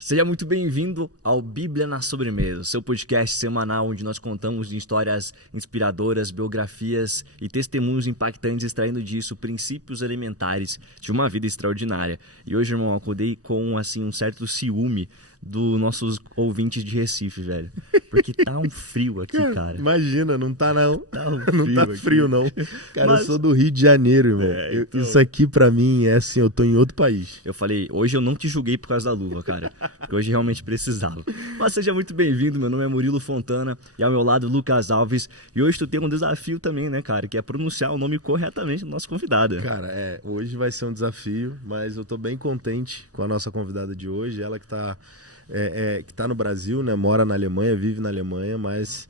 Seja muito bem-vindo ao Bíblia na Sobremesa, seu podcast semanal onde nós contamos de histórias inspiradoras, biografias e testemunhos impactantes, extraindo disso princípios elementares de uma vida extraordinária. E hoje, irmão, eu acordei com um certo ciúme dos nossos ouvintes de Recife, velho. Porque tá um frio aqui, cara. Imagina, não tá não. Tá um Não tá frio, aqui. não. Cara, eu sou do Rio de Janeiro, irmão. Então... Isso aqui pra mim é assim, eu tô em outro país. Eu falei, hoje eu não te julguei por causa da luva, cara. Porque hoje realmente precisava. Mas seja muito bem-vindo, meu nome é Murilo Fontana e ao meu lado Lucas Alves. E hoje tu tem um desafio também, né, cara? Que é pronunciar o nome corretamente do nosso convidado. Cara, hoje vai ser um desafio, mas eu tô bem contente com a nossa convidada de hoje. Ela que tá no Brasil, né? Mora na Alemanha, vive na Alemanha, mas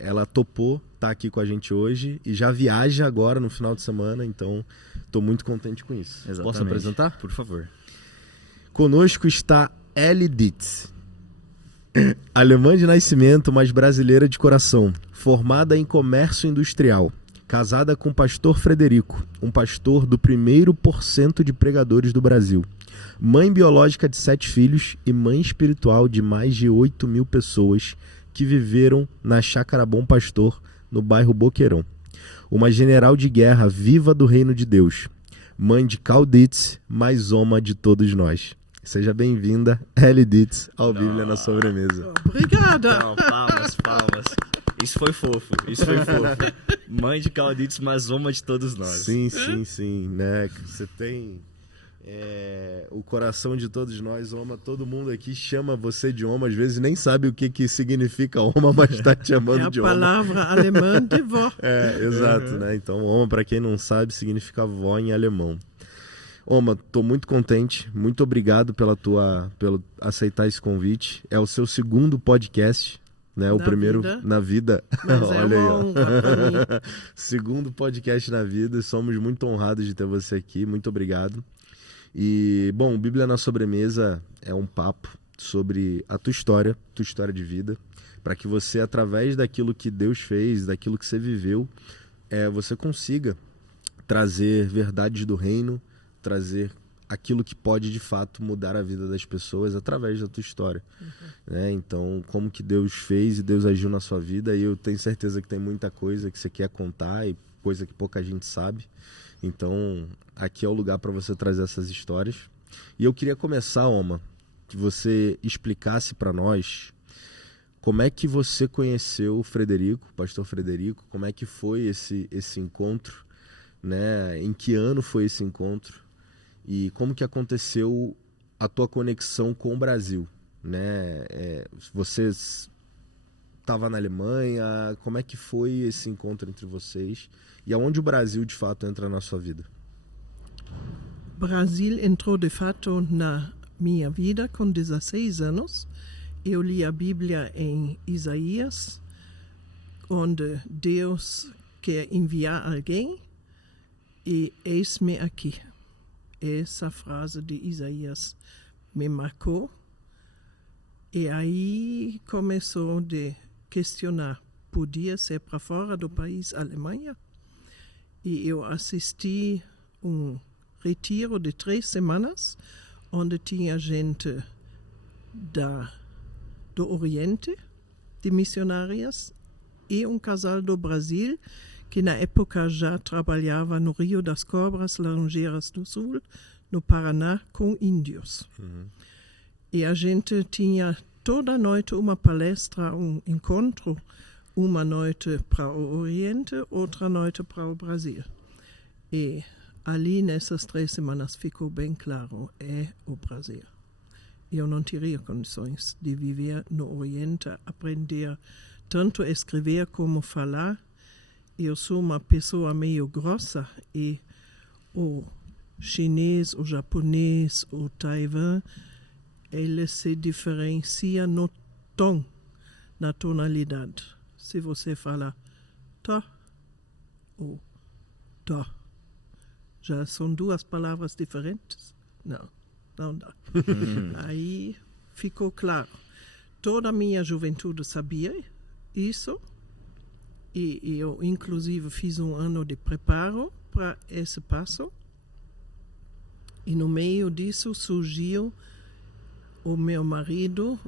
ela topou estar aqui com a gente hoje e já viaja agora no final de semana, então tô muito contente com isso. Exatamente. Posso apresentar? Por favor. Conosco está Ellie Dietz, alemã de nascimento, mas brasileira de coração, formada em comércio industrial, casada com o pastor Frederico, um pastor do 1% de pregadores do Brasil, mãe biológica de 7 filhos e mãe espiritual de mais de 8.000 pessoas que viveram na Chácara Bom Pastor, no bairro Boqueirão. Uma general de guerra viva do reino de Deus, mãe de Carl Dietz, mais uma de todos nós. Seja bem-vinda, Ellie Dietz, ao Bíblia na Sobremesa. Obrigada! Não, palmas. Isso foi fofo. Mãe de Carl Dietz, mas uma de todos nós. Sim, né? Você tem o coração de todos nós, Oma. Todo mundo aqui chama você de Oma, às vezes nem sabe o que significa Oma, mas está te chamando de Oma. É a palavra alemã de vó. Exato, né? Então, Oma, para quem não sabe, significa vó em alemão. Oma, tô muito contente, muito obrigado pelo aceitar esse convite. É o seu segundo podcast, né? O primeiro na vida. Mas Olha uma honra pra mim. Segundo podcast na vida, somos muito honrados de ter você aqui, muito obrigado. E, bom, Bíblia na Sobremesa é um papo sobre a tua história de vida, para que você, através daquilo que Deus fez, daquilo que você viveu, você consiga trazer verdades do reino, trazer aquilo que pode de fato mudar a vida das pessoas através da tua história. Né? Então, como que Deus fez e Deus agiu na sua vida, e eu tenho certeza que tem muita coisa que você quer contar e coisa que pouca gente sabe. Então, aqui é o lugar para você trazer essas histórias. E eu queria começar, Oma, que você explicasse para nós como é que você conheceu o Frederico, o pastor Frederico, como é que foi esse encontro, né? Em que ano foi esse encontro? E como que aconteceu a tua conexão com o Brasil, né? Você estava na Alemanha, como é que foi esse encontro entre vocês? E aonde o Brasil, de fato, entra na sua vida? Brasil entrou, de fato, na minha vida com 16 anos. Eu li a Bíblia em Isaías, onde Deus quer enviar alguém, e eis-me aqui. Essa frase de Isaías me marcou. E aí começou a questionar, podia ser para fora do país Alemanha? E eu assisti um retiro de 3 semanas, onde tinha gente do Oriente, de missionárias, e um casal do Brasil, que na época já trabalhava no Rio das Cobras, Laranjeiras do Sul, no Paraná, com índios. E a gente tinha toda noite uma palestra, um encontro, uma noite para o Oriente, outra noite para o Brasil. E ali, nessas 3 semanas, ficou bem claro, é o Brasil. Eu não teria condições de viver no Oriente, aprender tanto a escrever como falar. Eu sou uma pessoa meio grossa e o chinês, o japonês, o Taiwan, ele se diferencia no tom, na tonalidade. Se você fala tá ou tó, Já são duas palavras diferentes? Não, não dá. Aí ficou claro. Toda a minha juventude sabia isso. E eu, inclusive, fiz um ano de preparo para esse passo. E no meio disso surgiu o meu marido.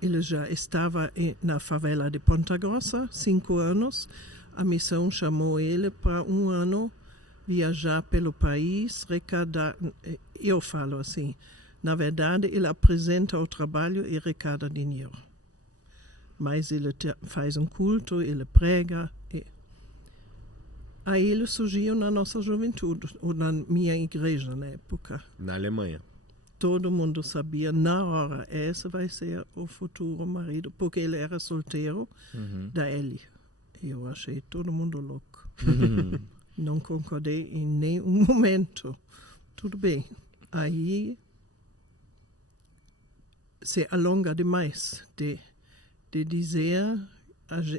Ele já estava na favela de Ponta Grossa, 5 anos. A missão chamou ele para um ano viajar pelo país, arrecadar. Eu falo assim, na verdade, ele apresenta o trabalho e arrecada dinheiro. Mas ele faz um culto, ele prega. Aí ele surgiu na nossa juventude, ou na minha igreja na época. Na Alemanha. Todo mundo sabia na hora, esse vai ser o futuro marido, porque ele era solteiro da Ellie. Eu achei todo mundo louco. Não concordei em nenhum momento. Tudo bem. Aí se alonga demais de dizer,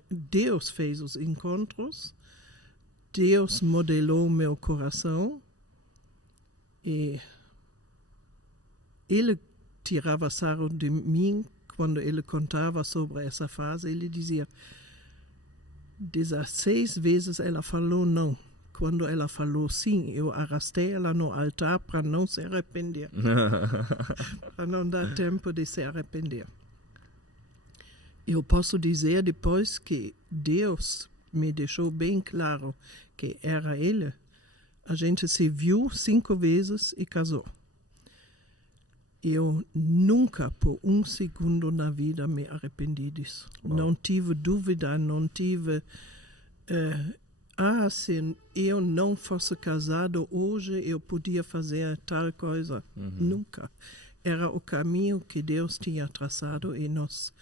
Deus fez os encontros, Deus modelou meu coração e ele tirava sarro de mim quando ele contava sobre essa fase. Ele dizia, 16 vezes ela falou não. Quando ela falou sim, eu arrastei ela no altar para não se arrepender. Para não dar tempo de se arrepender. Eu posso dizer depois que Deus me deixou bem claro que era ele. A gente se viu 5 vezes e casou. Eu nunca, por um segundo na vida, me arrependi disso. Não tive dúvida, não tive... se eu não fosse casado hoje, eu podia fazer tal coisa. Nunca. Era o caminho que Deus tinha traçado e nós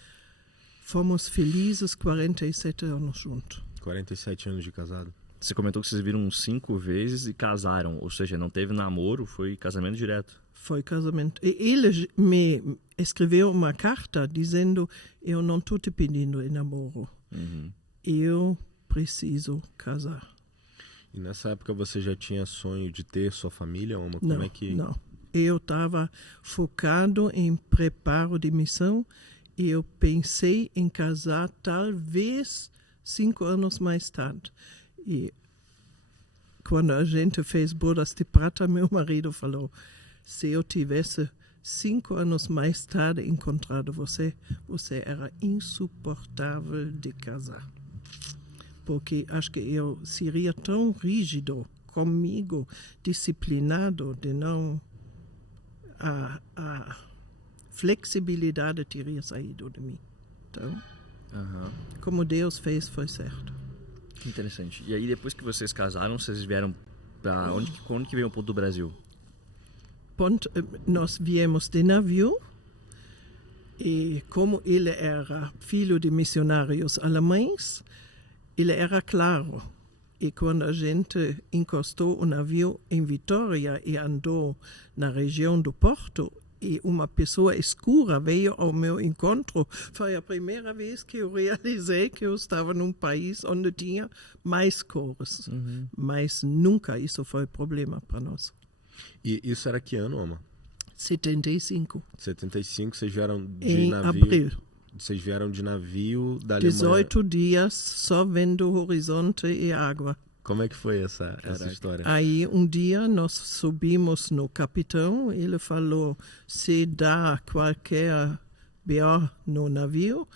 fomos felizes 47 anos juntos. 47 anos de casado. Você comentou que vocês viram 5 vezes e casaram, ou seja, não teve namoro, foi casamento direto. Foi casamento. E ele me escreveu uma carta dizendo, eu não estou te pedindo em namoro. Eu preciso casar. E nessa época você já tinha sonho de ter sua família? Não. Eu estava focado em preparo de missão e eu pensei em casar talvez 5 anos mais tarde. E quando a gente fez bodas de prata, meu marido falou, se eu tivesse 5 anos mais tarde encontrado você, você era insuportável de casar. Porque acho que eu seria tão rígido comigo, disciplinado, de não... A flexibilidade teria saído de mim. Então, como Deus fez, foi certo. Que interessante. E aí, depois que vocês casaram, vocês vieram para onde que veio o ponto do Brasil? Nós viemos de navio e como ele era filho de missionários alemães, ele era claro. E quando a gente encostou o navio em Vitória e andou na região do Porto, e uma pessoa escura veio ao meu encontro, foi a primeira vez que eu realizei que eu estava num país onde tinha mais cores. Mas nunca isso foi problema para nós. E isso era que ano, Oma? 75. 75, vocês vieram de em navio? Abril. Vocês vieram de navio da Alemanha? 18 dias só vendo o horizonte e água. Como é que foi essa história? Aí um dia nós subimos no capitão, ele falou, se dá qualquer BO no navio,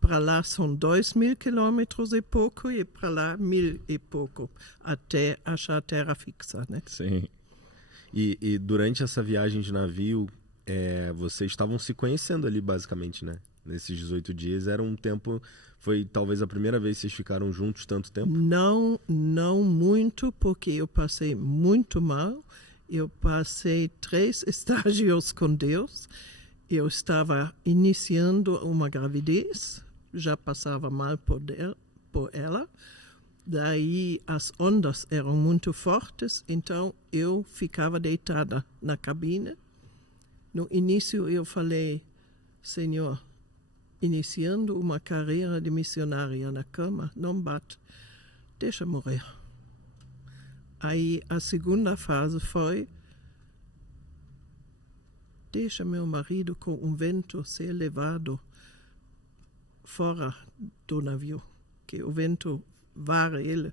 para lá são 2.000 quilômetros e pouco, e para lá 1.000 e pouco, até achar terra fixa, né? Sim. E durante essa viagem de navio, vocês estavam se conhecendo ali, basicamente, né? Nesses 18 dias, era um tempo... Foi talvez a primeira vez que vocês ficaram juntos tanto tempo? Não muito, porque eu passei muito mal. Eu passei 3 estágios com Deus. Eu estava iniciando uma gravidez, já passava mal por ela. Daí as ondas eram muito fortes, então eu ficava deitada na cabine. No início eu falei, Senhor, iniciando uma carreira de missionária na cama, não bate, deixa morrer. Aí a segunda fase foi: deixa meu marido com um vento ser levado fora do navio, que o vento vara ele.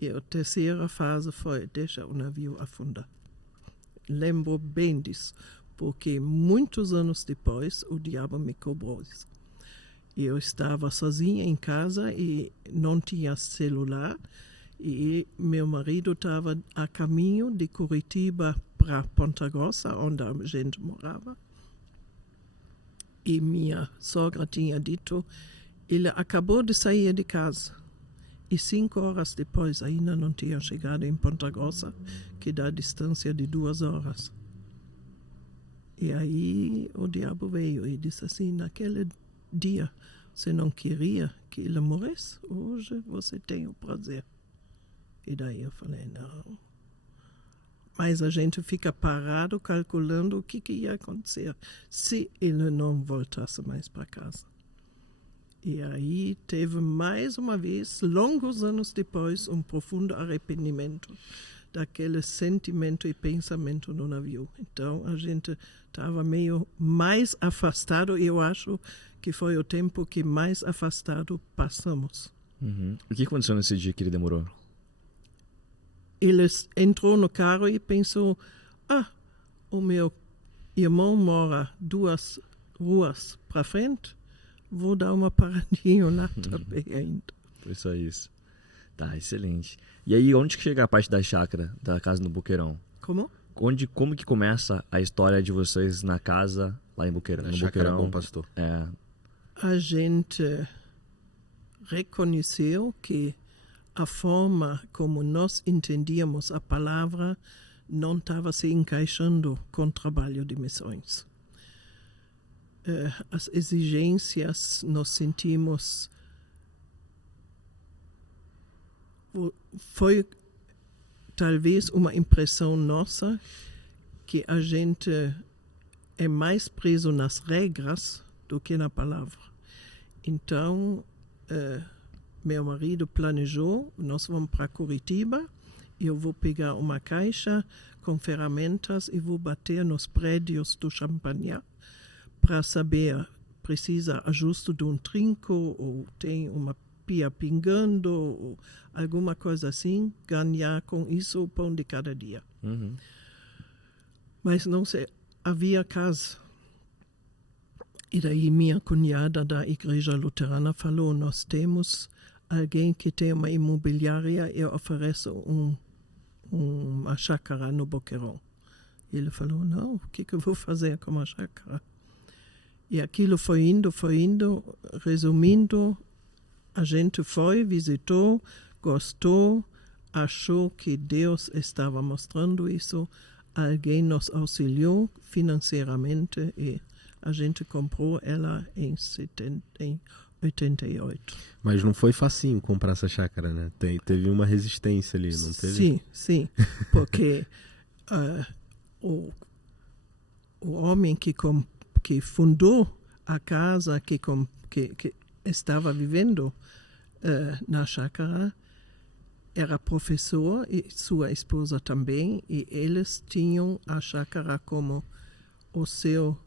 E a terceira fase foi: deixa o navio afundar. Lembro bem disso, porque muitos anos depois o diabo me cobrou isso. Eu estava sozinha em casa e não tinha celular, e meu marido estava a caminho de Curitiba para Ponta Grossa, onde a gente morava. E minha sogra tinha dito: ele acabou de sair de casa. E 5 horas depois ainda não tinha chegado em Ponta Grossa, que dá distância de 2 horas. E aí o diabo veio e disse assim: naquele dia você não queria que ele morresse? Hoje você tem o prazer. E daí eu falei: não. Mas a gente fica parado calculando o que ia acontecer se ele não voltasse mais para casa. E aí teve mais uma vez, longos anos depois, um profundo arrependimento daquele sentimento e pensamento no navio. Então a gente estava meio mais afastado, e eu acho que foi o tempo que mais afastado passamos. Uhum. O que aconteceu nesse dia que ele demorou? Ele entrou no carro e pensou: o meu irmão mora 2 ruas para frente, vou dar uma paradinha lá também ainda. Foi só isso. Tá, excelente. E aí, onde que chega a parte da chácara, da casa no Boqueirão? Como? Como que começa a história de vocês na casa, lá em Boqueirão? Na no chácara Boqueirão? Bom Pastor. É. A gente reconheceu que a forma como nós entendíamos a palavra não estava se encaixando com o trabalho de missões. As exigências, nós sentimos, foi talvez uma impressão nossa que a gente é mais preso nas regras do que na palavra. Então, meu marido planejou: nós vamos para Curitiba, eu vou pegar uma caixa com ferramentas e vou bater nos prédios do Champagnat para saber, precisa ajuste de um trinco, ou tem uma pia pingando, ou alguma coisa assim, ganhar com isso o pão de cada dia. Uhum. Mas não havia casa. E daí minha cunhada da igreja luterana falou: nós temos alguém que tem uma imobiliária e oferece uma chácara no Boqueirão. E ele falou: não, o que eu vou fazer com uma chácara? E aquilo foi indo. Resumindo, a gente foi, visitou, gostou, achou que Deus estava mostrando isso, alguém nos auxiliou financeiramente e a gente comprou ela em 88. Mas não foi facinho comprar essa chácara, né? Teve uma resistência ali, não teve? Sim, porque o homem que fundou a casa, que estava vivendo na chácara, era professor, e sua esposa também, e eles tinham a chácara como o seu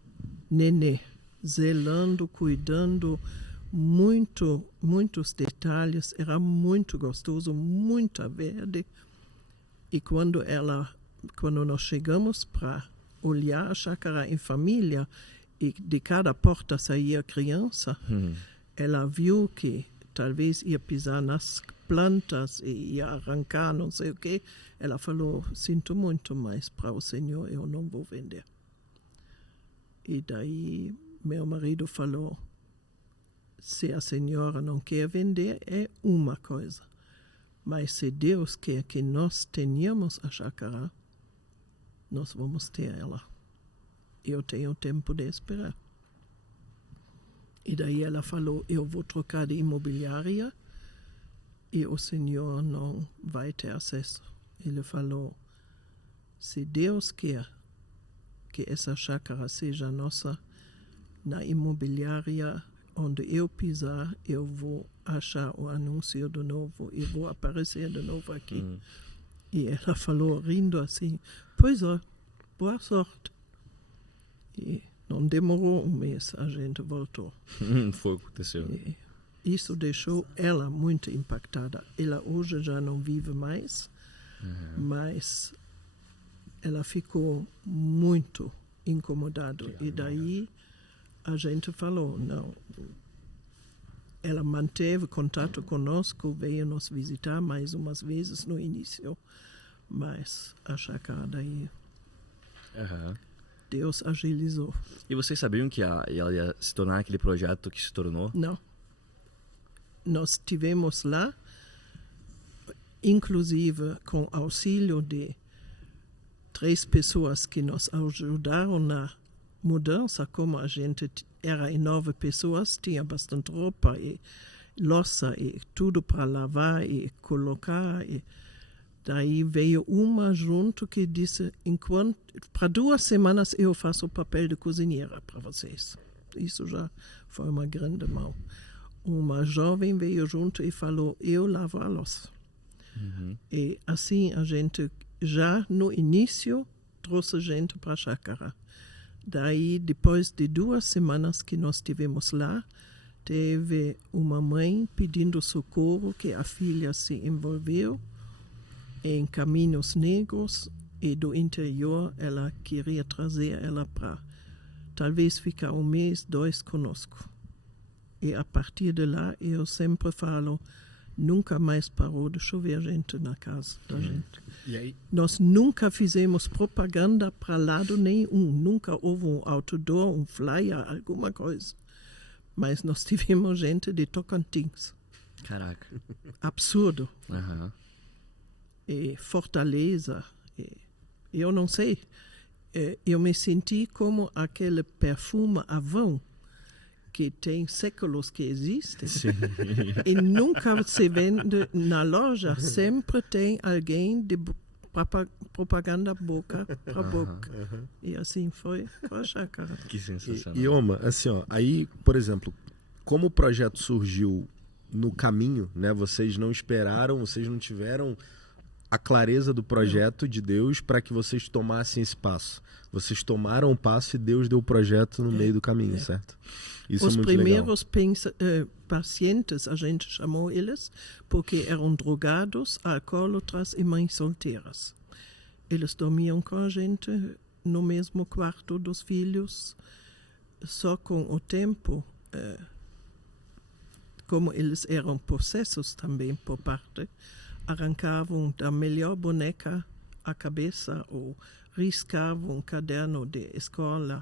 nenê, zelando, cuidando, muitos detalhes, era muito gostoso, muito verde. E quando nós chegamos para olhar a chácara em família, e de cada porta saía criança, ela viu que talvez ia pisar nas plantas e ia arrancar não sei o quê. Ela falou: sinto muito, mas para o Senhor eu não vou vender. E daí meu marido falou: se a senhora não quer vender, é uma coisa. Mas se Deus quer que nós tenhamos a chácara, nós vamos ter ela. Eu tenho tempo de esperar. E daí ela falou: eu vou trocar de imobiliária e o senhor não vai ter acesso. Ele falou: se Deus quer que essa chácara seja nossa, na imobiliária onde eu pisar, eu vou achar o anúncio de novo e vou aparecer de novo aqui. E ela falou, rindo assim, pois é, boa sorte. E não demorou um mês, a gente voltou. Foi o que aconteceu. E isso deixou ela muito impactada. Ela hoje já não vive mais, mas ela ficou muito incomodada. E daí a gente falou, não. Ela manteve contato conosco, veio nos visitar mais umas vezes no início, mas a chácara daí Deus agilizou. E vocês sabiam que ela ia se tornar aquele projeto que se tornou? Não. Nós tivemos lá, inclusive com auxílio de 3 pessoas que nos ajudaram na mudança, como a gente era em 9 pessoas, tinha bastante roupa e louça e tudo para lavar e colocar. E daí veio uma junto que disse, para 2 semanas eu faço o papel de cozinheira para vocês. Isso já foi uma grande mão. Uma jovem veio junto e falou, eu lavo a louça. E assim a gente, já no início, trouxe gente para a chácara. Daí, depois de 2 semanas que nós estivemos lá, teve uma mãe pedindo socorro que a filha se envolveu em caminhos negros e do interior ela queria trazer ela para talvez ficar 1 mês, 2 conosco. E a partir de lá, eu sempre falo, nunca mais parou de chover gente na casa da gente. E aí? Nós nunca fizemos propaganda para lado nenhum. Nunca houve um outdoor, um flyer, alguma coisa. Mas nós tivemos gente de Tocantins. Caraca. Absurdo. E Fortaleza. Eu não sei. Eu me senti como aquele perfume Avon que tem séculos que existe. E nunca se vende na loja. Sempre tem alguém de propaganda boca para boca. E assim foi com a chácara. Que sensacional. E Oma, assim, ó, aí, por exemplo, como o projeto surgiu no caminho, né? Vocês não esperaram, vocês não tiveram a clareza do projeto de Deus para que vocês tomassem esse passo. Vocês tomaram o passo e Deus deu o projeto no meio do caminho, certo? Isso Os é muito legal. primeiros pacientes, a gente chamou eles, porque eram drogados, alcoólatras e mães solteiras. Eles dormiam com a gente no mesmo quarto dos filhos, só com o tempo, como eles eram possessos também por parte, arrancavam da melhor boneca a cabeça ou riscavam um caderno de escola.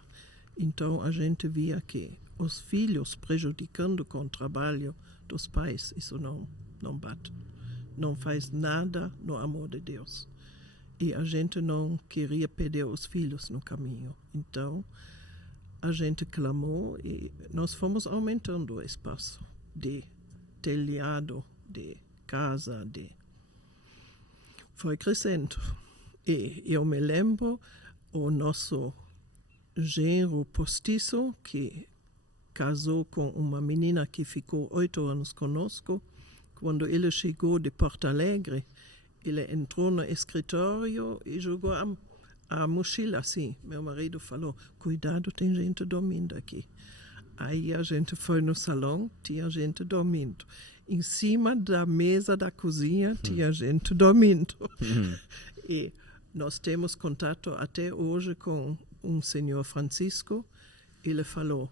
Então a gente via que os filhos prejudicando com o trabalho dos pais, isso não bate. Não faz nada no amor de Deus. E a gente não queria perder os filhos no caminho. Então a gente clamou e nós fomos aumentando o espaço de telhado, de casa, foi crescendo. E eu me lembro o nosso genro postiço, que casou com uma menina que ficou 8 anos conosco. Quando ele chegou de Porto Alegre, ele entrou no escritório e jogou a mochila assim. Meu marido falou, cuidado, tem gente dormindo aqui. Aí a gente foi no salão, tinha gente dormindo. Em cima da mesa da cozinha tinha gente dormindo. E nós temos contato até hoje com um senhor Francisco. Ele falou,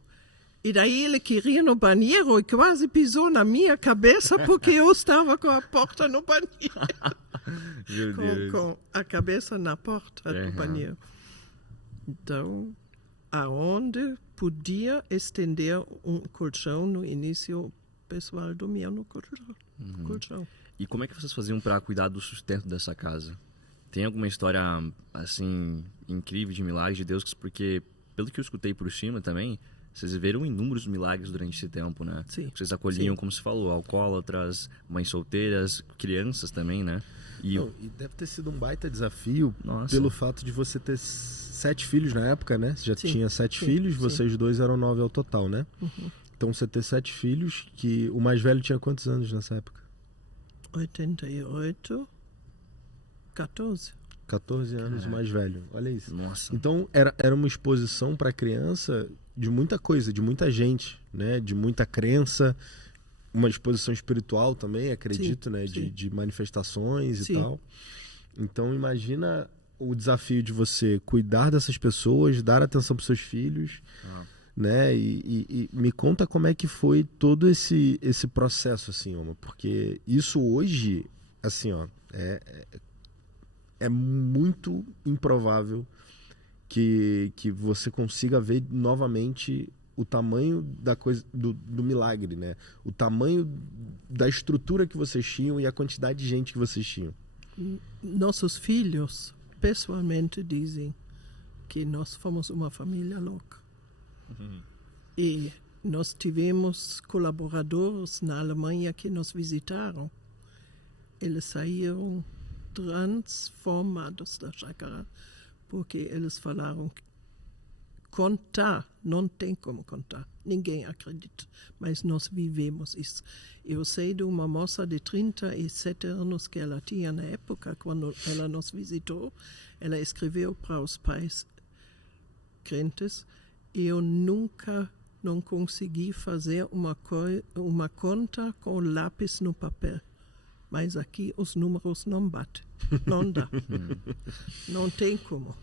e daí ele queria no banheiro e quase pisou na minha cabeça porque eu estava com a porta no banheiro. com a cabeça na porta do banheiro. Então, aonde podia estender um colchão no início, o pessoal dormia no colchão. E como é que vocês faziam para cuidar do sustento dessa casa? Tem alguma história, assim, incrível de milagres de Deus? Porque, pelo que eu escutei por cima também, vocês viveram inúmeros milagres durante esse tempo, né? Sim. Vocês acolhiam, como se falou, alcoólatras, mães solteiras, crianças também, né? E deve ter sido um baita desafio pelo fato de você ter 7 filhos na época, né? Você já tinha 7 filhos, vocês 2 eram 9 ao total, né? Então você ter 7 filhos, que o mais velho tinha quantos anos nessa época? 88. 14. 14 anos mais velho. Olha isso. Nossa. Então, era uma exposição para a criança de muita coisa, de muita gente, né? De muita crença, uma exposição espiritual também, acredito, Sim, né? sim. De manifestações Sim. e tal. Então, imagina o desafio de você cuidar dessas pessoas, dar atenção para seus filhos, né? E me conta como é que foi todo esse processo, assim, Oma, porque isso hoje, assim, ó, é muito improvável que você consiga ver novamente o tamanho da coisa, do milagre, né? O tamanho da estrutura que vocês tinham e a quantidade de gente que vocês tinham. Nossos filhos, pessoalmente, dizem que nós fomos uma família louca. E nós tivemos colaboradores na Alemanha que nos visitaram. Eles saíram transformados da chácara, porque eles falaram que contar, não tem como contar, ninguém acredita, mas nós vivemos isso. Eu sei de uma moça de 37 anos que ela tinha na época, quando ela nos visitou, ela escreveu para os pais crentes, e eu nunca não consegui fazer uma conta com lápis no papel. Mas aqui os números não batem. Não dá. Não tem como.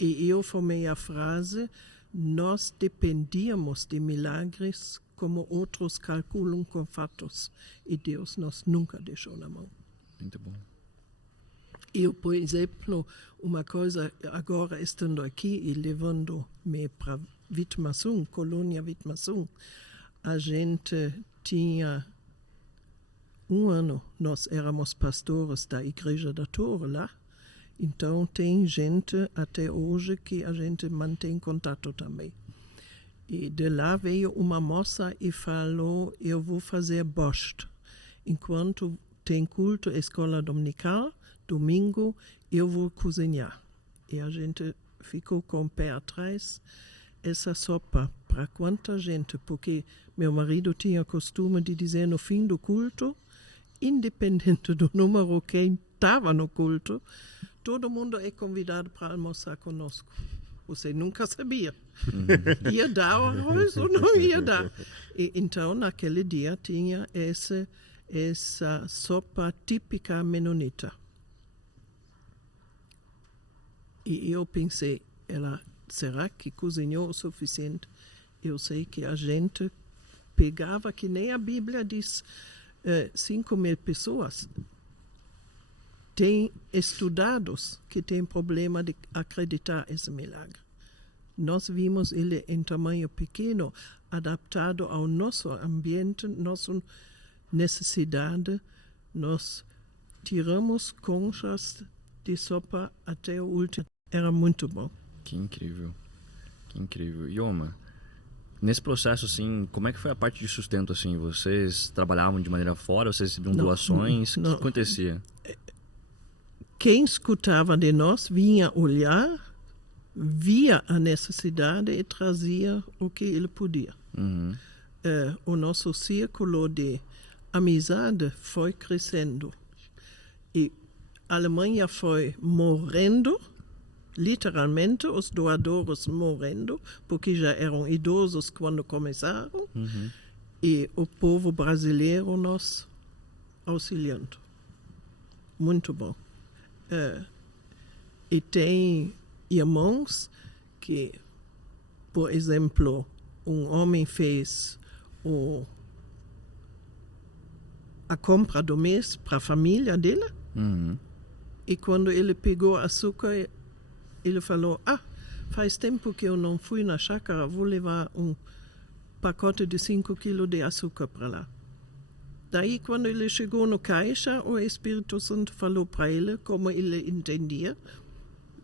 E eu formei a frase: nós dependíamos de milagres como outros calculam com fatos. E Deus nos nunca deixou na mão. Muito bom. Eu, por exemplo, uma coisa, agora estando aqui e levando-me para Vitmassum, Colônia Vitmassum, a gente tinha um ano, nós éramos pastores da Igreja da Torre lá, então tem gente até hoje que a gente mantém contato também. E de lá veio uma moça e falou: eu vou fazer borscht. Enquanto tem culto, escola dominical, domingo, eu vou cozinhar. E a gente ficou com o pé atrás. Essa sopa, para quanta gente? Porque meu marido tinha costume de dizer no fim do culto, independente do número quem estava no culto, todo mundo é convidado para almoçar conosco. Você nunca sabia. Ia dar o arroz ou não ia dar. E, então, naquele dia, tinha essa sopa típica menonita. E eu pensei, será que cozinhou o suficiente? Eu sei que a gente pegava, que nem a Bíblia diz, 5.000 pessoas. Tem estudados que têm problema de acreditar esse milagre. Nós vimos ele em tamanho pequeno, adaptado ao nosso ambiente, nossa necessidade. Nós tiramos conchas de sopa até o último. Era muito bom. Que incrível. Que incrível. Yoma, nesse processo, assim, como é que foi a parte de sustento, assim? Vocês trabalhavam de maneira fora? Vocês recebiam doações? O que acontecia? Quem escutava de nós vinha olhar, via a necessidade e trazia o que ele podia. O nosso círculo de amizade foi crescendo. E a Alemanha foi morrendo, literalmente, os doadores morrendo, porque já eram idosos quando começaram, e o povo brasileiro nos auxiliando. Muito bom. E tem irmãos que, por exemplo, um homem fez a compra do mês para a família dele, e quando ele pegou açúcar, ele falou: faz tempo que eu não fui na chácara, vou levar um pacote de 5 quilos de açúcar para lá. Daí, quando ele chegou no caixa, o Espírito Santo falou para ele, como ele entendia: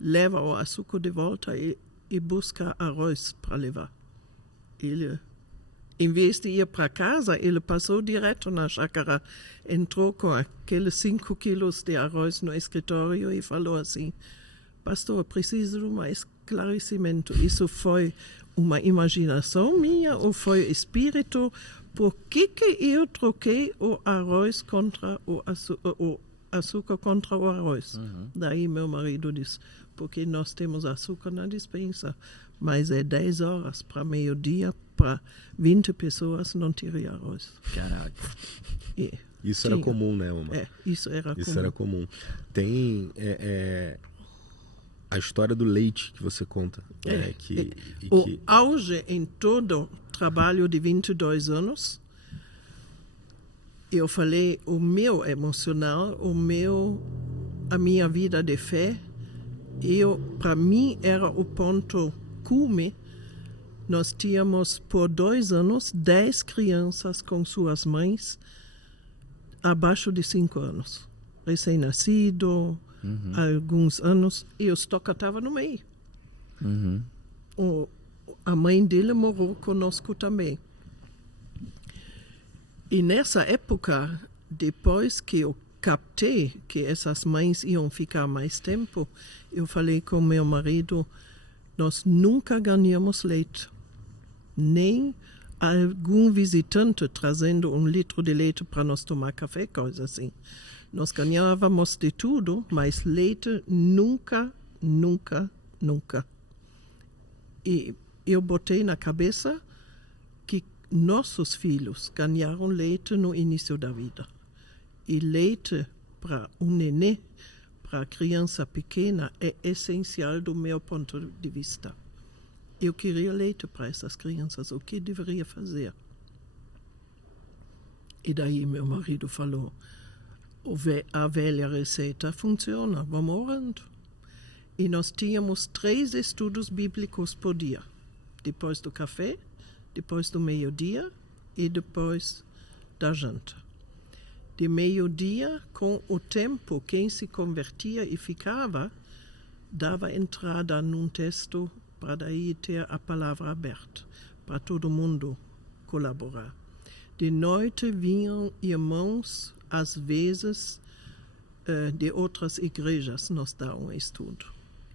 leva o açúcar de volta e busca arroz para levar. Ele, em vez de ir para casa, ele passou direto na chácara, entrou com aqueles 5 quilos de arroz no escritório e falou assim: pastor, preciso de um esclarecimento. Isso foi uma imaginação minha ou foi espírito? Por que eu troquei o arroz contra o açúcar contra o arroz. Daí meu marido disse, porque nós temos açúcar na despensa, mas é 10 horas para meio-dia, para 20 pessoas não tirem arroz. Caraca. Isso era comum, né, Omar? Isso era comum. Era comum. Tem a história do leite que você conta. O auge em todo trabalho de 22 anos, eu falei o meu emocional, a minha vida de fé, para mim era o ponto cume. Nós tínhamos por 2 anos 10 crianças com suas mães abaixo de 5 anos. Recém-nascido, alguns anos, e o Stocker estava no meio. A mãe dele morou conosco também. E nessa época, depois que eu captei que essas mães iam ficar mais tempo, eu falei com meu marido, nós nunca ganhamos leite. Nem algum visitante trazendo 1 litro de leite para nós tomar café, coisa assim. Nós ganhávamos de tudo, mas leite nunca, nunca, nunca. E eu botei na cabeça que nossos filhos ganharam leite no início da vida. E leite para um nenê, para criança pequena, é essencial do meu ponto de vista. Eu queria leite para essas crianças, o que deveria fazer? E daí meu marido falou, a velha receita funciona, vamos orando. E nós tínhamos 3 estudos bíblicos por dia. Depois do café, depois do meio-dia e depois da janta. De meio-dia, com o tempo, quem se convertia e ficava, dava entrada num texto para daí ter a palavra aberta, para todo mundo colaborar. De noite vinham irmãos, às vezes, de outras igrejas nos dar um estudo.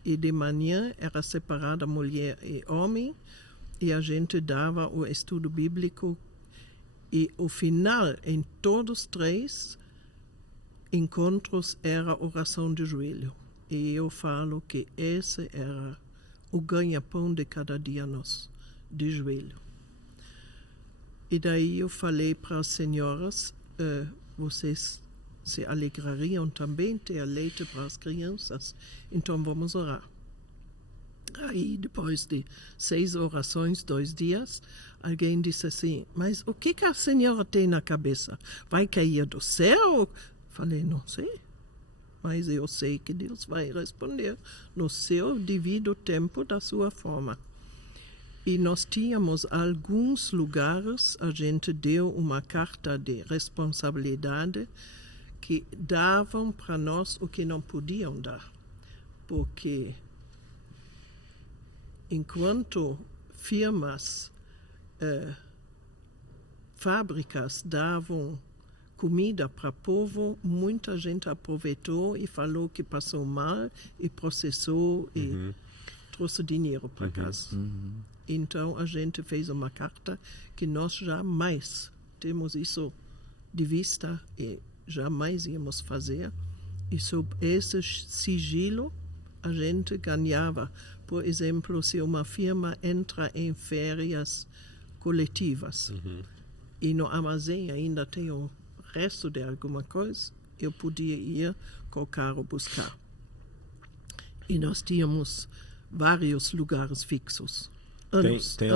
E de manhã era separada mulher e homem, e a gente dava o estudo bíblico. E o final, em todos 3 encontros, era oração de joelho. E eu falo que esse era o ganha-pão de cada dia nosso, de joelho. E daí eu falei para as senhoras, vocês se alegrariam também ter leite para as crianças, então vamos orar. Aí, depois de 6 orações, 2 dias, alguém disse assim, mas o que a senhora tem na cabeça? Vai cair do céu? Falei, não sei, mas eu sei que Deus vai responder no seu devido tempo, da sua forma. E nós tínhamos alguns lugares, a gente deu uma carta de responsabilidade que davam para nós o que não podiam dar, porque enquanto firmas, fábricas davam comida para o povo, muita gente aproveitou e falou que passou mal e processou e trouxe dinheiro para casa. Então a gente fez uma carta que nós jamais temos isso de vista e jamais íamos fazer. E sob esse sigilo a gente ganhava. Por exemplo, se uma firma entra em férias coletivas e no armazém ainda tem um resto de alguma coisa, eu podia ir com o carro buscar. E nós tínhamos vários lugares fixos. Tem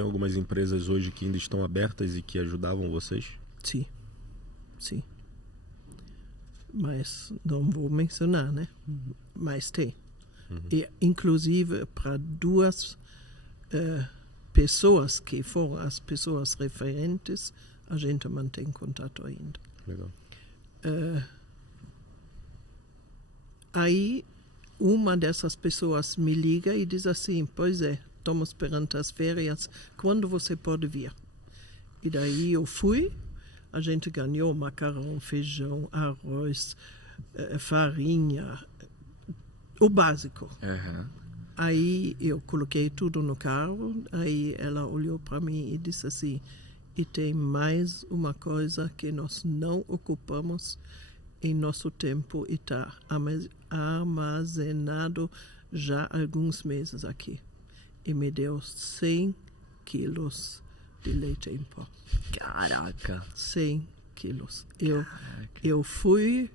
algumas empresas hoje que ainda estão abertas e que ajudavam vocês? Sim. Mas não vou mencionar, né? Mas tem. E, inclusive, para 2 pessoas que foram as pessoas referentes, a gente mantém contato ainda. Legal. Aí, uma dessas pessoas me liga e diz assim, pois é, estamos perante as férias, quando você pode vir? E daí eu fui, a gente ganhou macarrão, feijão, arroz, farinha, o básico. Aí eu coloquei tudo no carro, aí ela olhou para mim e disse assim, e tem mais uma coisa que nós não ocupamos, em nosso tempo e está armazenado já há alguns meses aqui. E me deu 100 quilos de leite em pó. Caraca. 100 quilos. Eu fui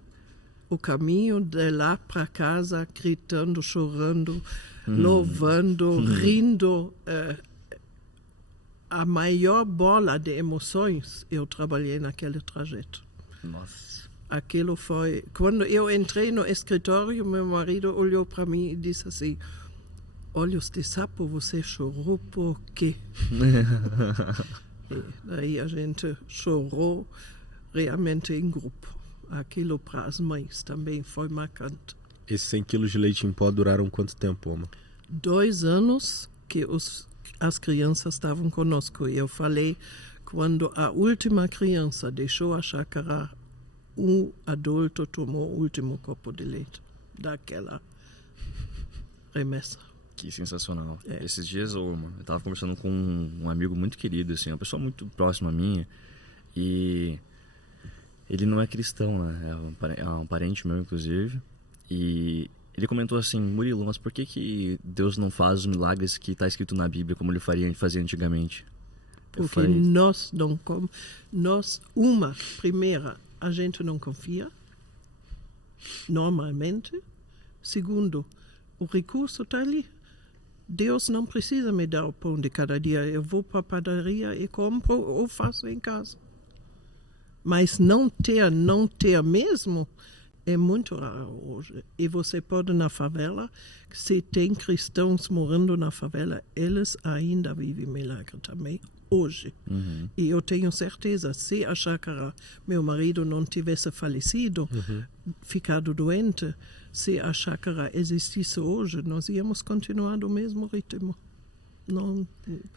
o caminho de lá para casa gritando, chorando, louvando, rindo. A maior bola de emoções eu trabalhei naquele trajeto. Nossa. Aquilo foi... Quando eu entrei no escritório, meu marido olhou para mim e disse assim: olhos de sapo, você chorou por quê? E daí a gente chorou realmente em grupo. Aquilo para as mães também foi marcante. Esses 100 quilos de leite em pó duraram quanto tempo, Oma? 2 anos que as crianças estavam conosco. Eu falei, quando a última criança deixou a chácara, um adulto tomou o último copo de leite daquela remessa. Que sensacional. É. Esses dias eu tava conversando com um amigo muito querido, assim, uma pessoa muito próxima minha, e ele não é cristão, né? É um parente meu, inclusive, e ele comentou assim: Murilo, mas por que Deus não faz os milagres que está escrito na Bíblia como ele fazia antigamente? Porque nós não primeira, a gente não confia, normalmente. Segundo, o recurso está ali. Deus não precisa me dar o pão de cada dia. Eu vou para a padaria e compro ou faço em casa. Mas não ter mesmo é muito raro hoje. E você pode, na favela, se tem cristãos morando na favela, eles ainda vivem milagre também, hoje. E eu tenho certeza, se a chácara, meu marido não tivesse falecido, ficado doente, se a chácara existisse hoje, nós íamos continuar do mesmo ritmo.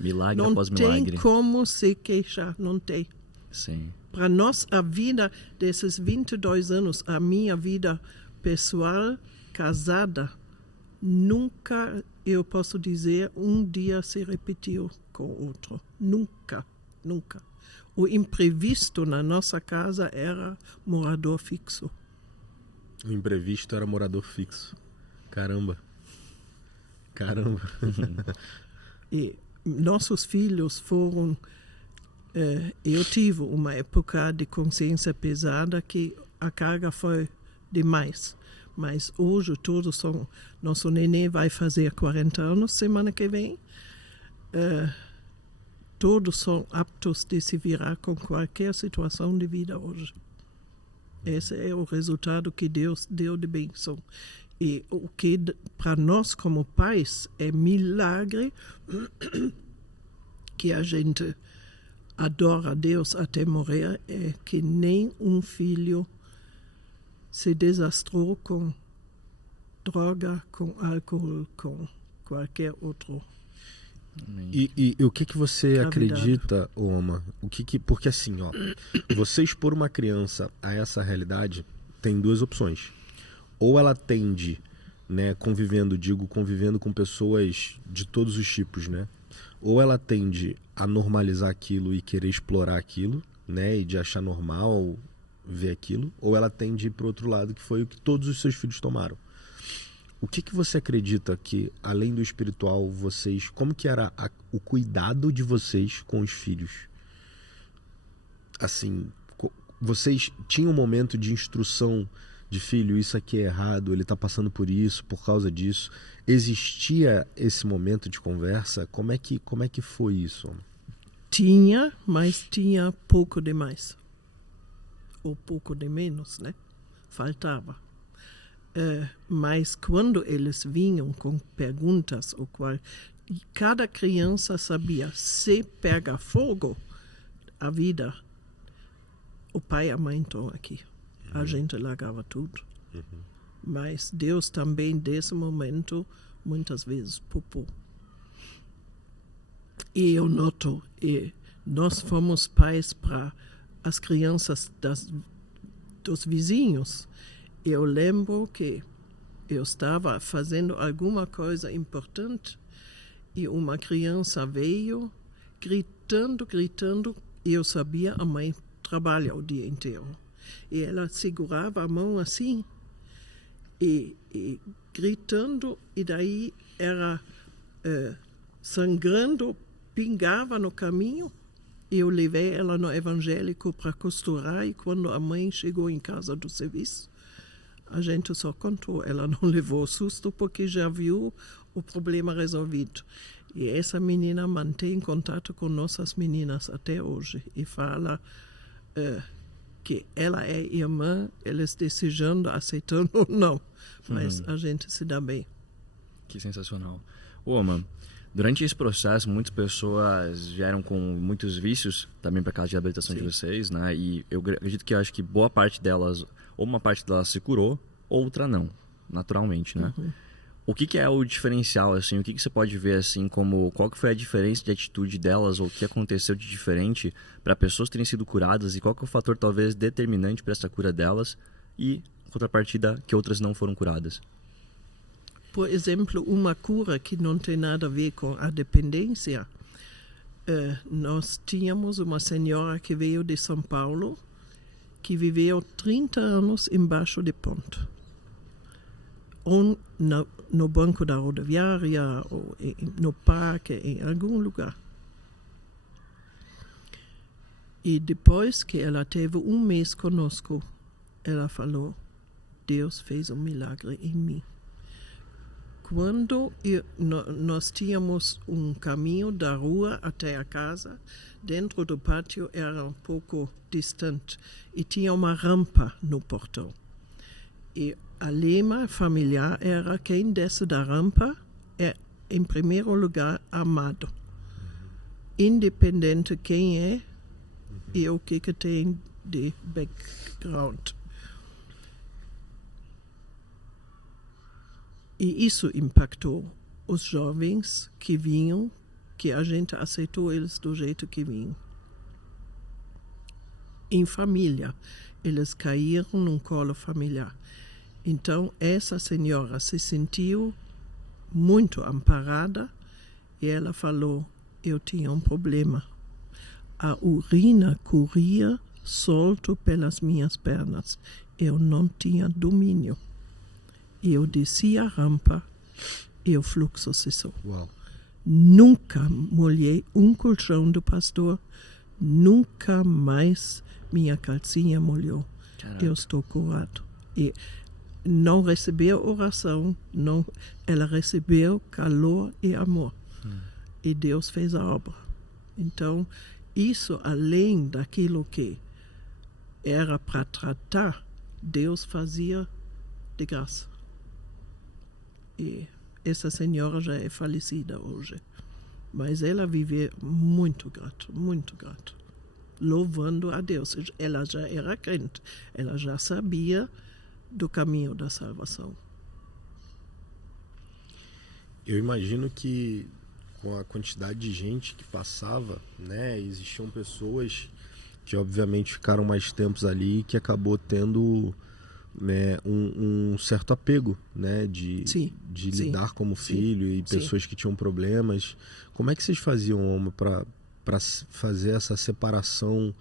Milagre após milagre. Não tem como se queixar, não tem. Sim. Para nós, a vida desses 22 anos, a minha vida pessoal, casada, nunca, eu posso dizer, um dia se repetiu com o outro. Nunca, nunca. O imprevisto na nossa casa era morador fixo. O imprevisto era morador fixo. Caramba. E nossos filhos foram... eu tive uma época de consciência pesada que a carga foi demais. Mas hoje todos são... Nosso nenê vai fazer 40 anos semana que vem. Todos são aptos de se virar com qualquer situação de vida hoje. Esse é o resultado que Deus deu de bênção. E o que para nós como pais é milagre que a gente adora a Deus até morrer, é que nem um filho se desastrou com droga, com álcool, com qualquer outro. E o que você acredita, Oma? Porque assim, ó, você expor uma criança a essa realidade tem duas opções. Ou ela tende, né, convivendo com pessoas de todos os tipos, né? Ou ela tende a normalizar aquilo e querer explorar aquilo, né, e de achar normal ver aquilo, ou ela tende a ir para o outro lado, que foi o que todos os seus filhos tomaram. O que você acredita que, além do espiritual, vocês... Como que era o cuidado de vocês com os filhos? Assim, vocês tinham um momento de instrução de filho, isso aqui é errado, ele está passando por isso, por causa disso. Existia esse momento de conversa? Como é que foi isso? Tinha, mas tinha pouco demais. Ou pouco de menos, né? Faltava. Mas quando eles vinham com perguntas, cada criança sabia, se pega fogo, a vida, o pai e a mãe estão aqui. A gente largava tudo. Mas Deus também, nesse momento, muitas vezes poupou. E eu noto, nós fomos pais para as crianças dos vizinhos. Eu lembro que eu estava fazendo alguma coisa importante e uma criança veio gritando, e eu sabia a mãe trabalha o dia inteiro. E ela segurava a mão assim, e gritando, e daí era sangrando, pingava no caminho. Eu levei ela no evangélico para costurar, e quando a mãe chegou em casa do serviço, a gente só contou. Ela não levou susto porque já viu o problema resolvido. E essa menina mantém contato com nossas meninas até hoje e fala que ela é irmã, eles desejando, aceitando ou não. Mas a gente se dá bem. Que sensacional. Mano, durante esse processo, muitas pessoas vieram com muitos vícios também para a casa de reabilitação de vocês, né? E eu acredito que acho que boa parte delas, ou uma parte delas se curou, outra não, naturalmente, né? O que é o diferencial, assim? O que você pode ver, assim, como qual que foi a diferença de atitude delas ou o que aconteceu de diferente para pessoas terem sido curadas e qual que é o fator talvez determinante para essa cura delas e contrapartida que outras não foram curadas? Por exemplo, uma cura que não tem nada a ver com a dependência. Nós tínhamos uma senhora que veio de São Paulo, que viveu 30 anos embaixo de ponte. Ou no banco da rodoviária, ou no parque, em algum lugar. E depois que ela teve um mês conosco, ela falou, Deus fez um milagre em mim. Quando nós tínhamos um caminho da rua até a casa, dentro do pátio era um pouco distante e tinha uma rampa no portão. E a lema familiar era quem desce da rampa é, em primeiro lugar, amado. Independente quem é e o que tem de background. E isso impactou os jovens que vinham, que a gente aceitou eles do jeito que vinham. Em família, eles caíram num colo familiar. Então, essa senhora se sentiu muito amparada e ela falou, eu tinha um problema. A urina corria solto pelas minhas pernas. Eu não tinha domínio. Eu desci a rampa e o fluxo cessou. Uau. Nunca molhei um colchão do pastor, nunca mais minha calcinha molhou. Caraca. Eu estou curado. E não recebeu oração, não, ela recebeu calor e amor. E Deus fez a obra. Então, isso além daquilo que era para tratar, Deus fazia de graça. E essa senhora já é falecida hoje. Mas ela vive muito grato, louvando a Deus. Ela já era crente, ela já sabia do caminho da salvação. Eu imagino que com a quantidade de gente que passava, né, existiam pessoas que obviamente ficaram mais tempos ali que acabou tendo um certo apego, né, de lidar como filho e pessoas que tinham problemas. Como é que vocês faziam para fazer essa separação?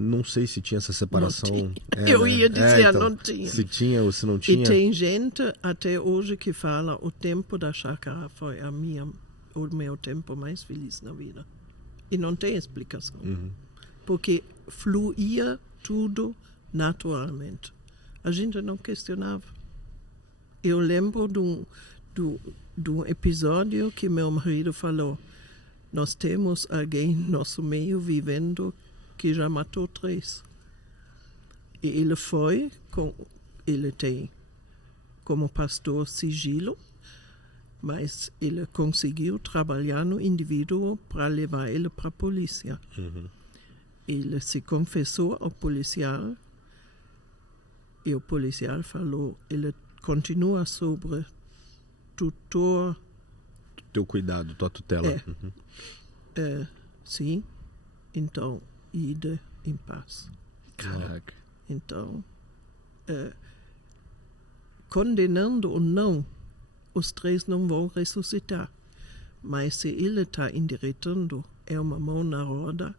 Não sei se tinha essa separação. Eu ia dizer, então, não tinha. Se tinha ou se não tinha. E tem gente até hoje que fala o tempo da chácara foi o meu tempo mais feliz na vida. E não tem explicação. Porque fluía tudo naturalmente. A gente não questionava. Eu lembro de um episódio que meu marido falou, nós temos alguém no nosso meio vivendo que já matou 3. E ele tem como pastor sigilo, mas ele conseguiu trabalhar no indivíduo para levar ele para a polícia. Ele se confessou ao policial e o policial falou, ele continua sobre tutor... Teu cuidado, tua tutela. Sim, então, ide em paz. Caraca. Então, condenando ou não, os 3 não vão ressuscitar. Mas se ele está endireitando, é uma mão na roda,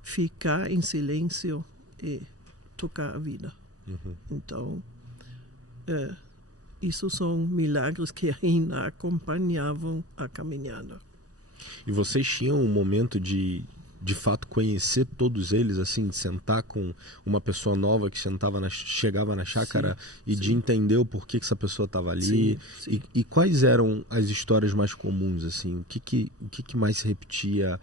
ficar em silêncio e tocar a vida. Uhum. Então, isso são milagres que ainda acompanhavam a caminhada. E vocês tinham um momento de fato conhecer todos eles, assim, de sentar com uma pessoa nova que chegava na chácara e de entender o porquê que essa pessoa estava ali? Sim. E quais eram as histórias mais comuns, assim? O que mais se repetia?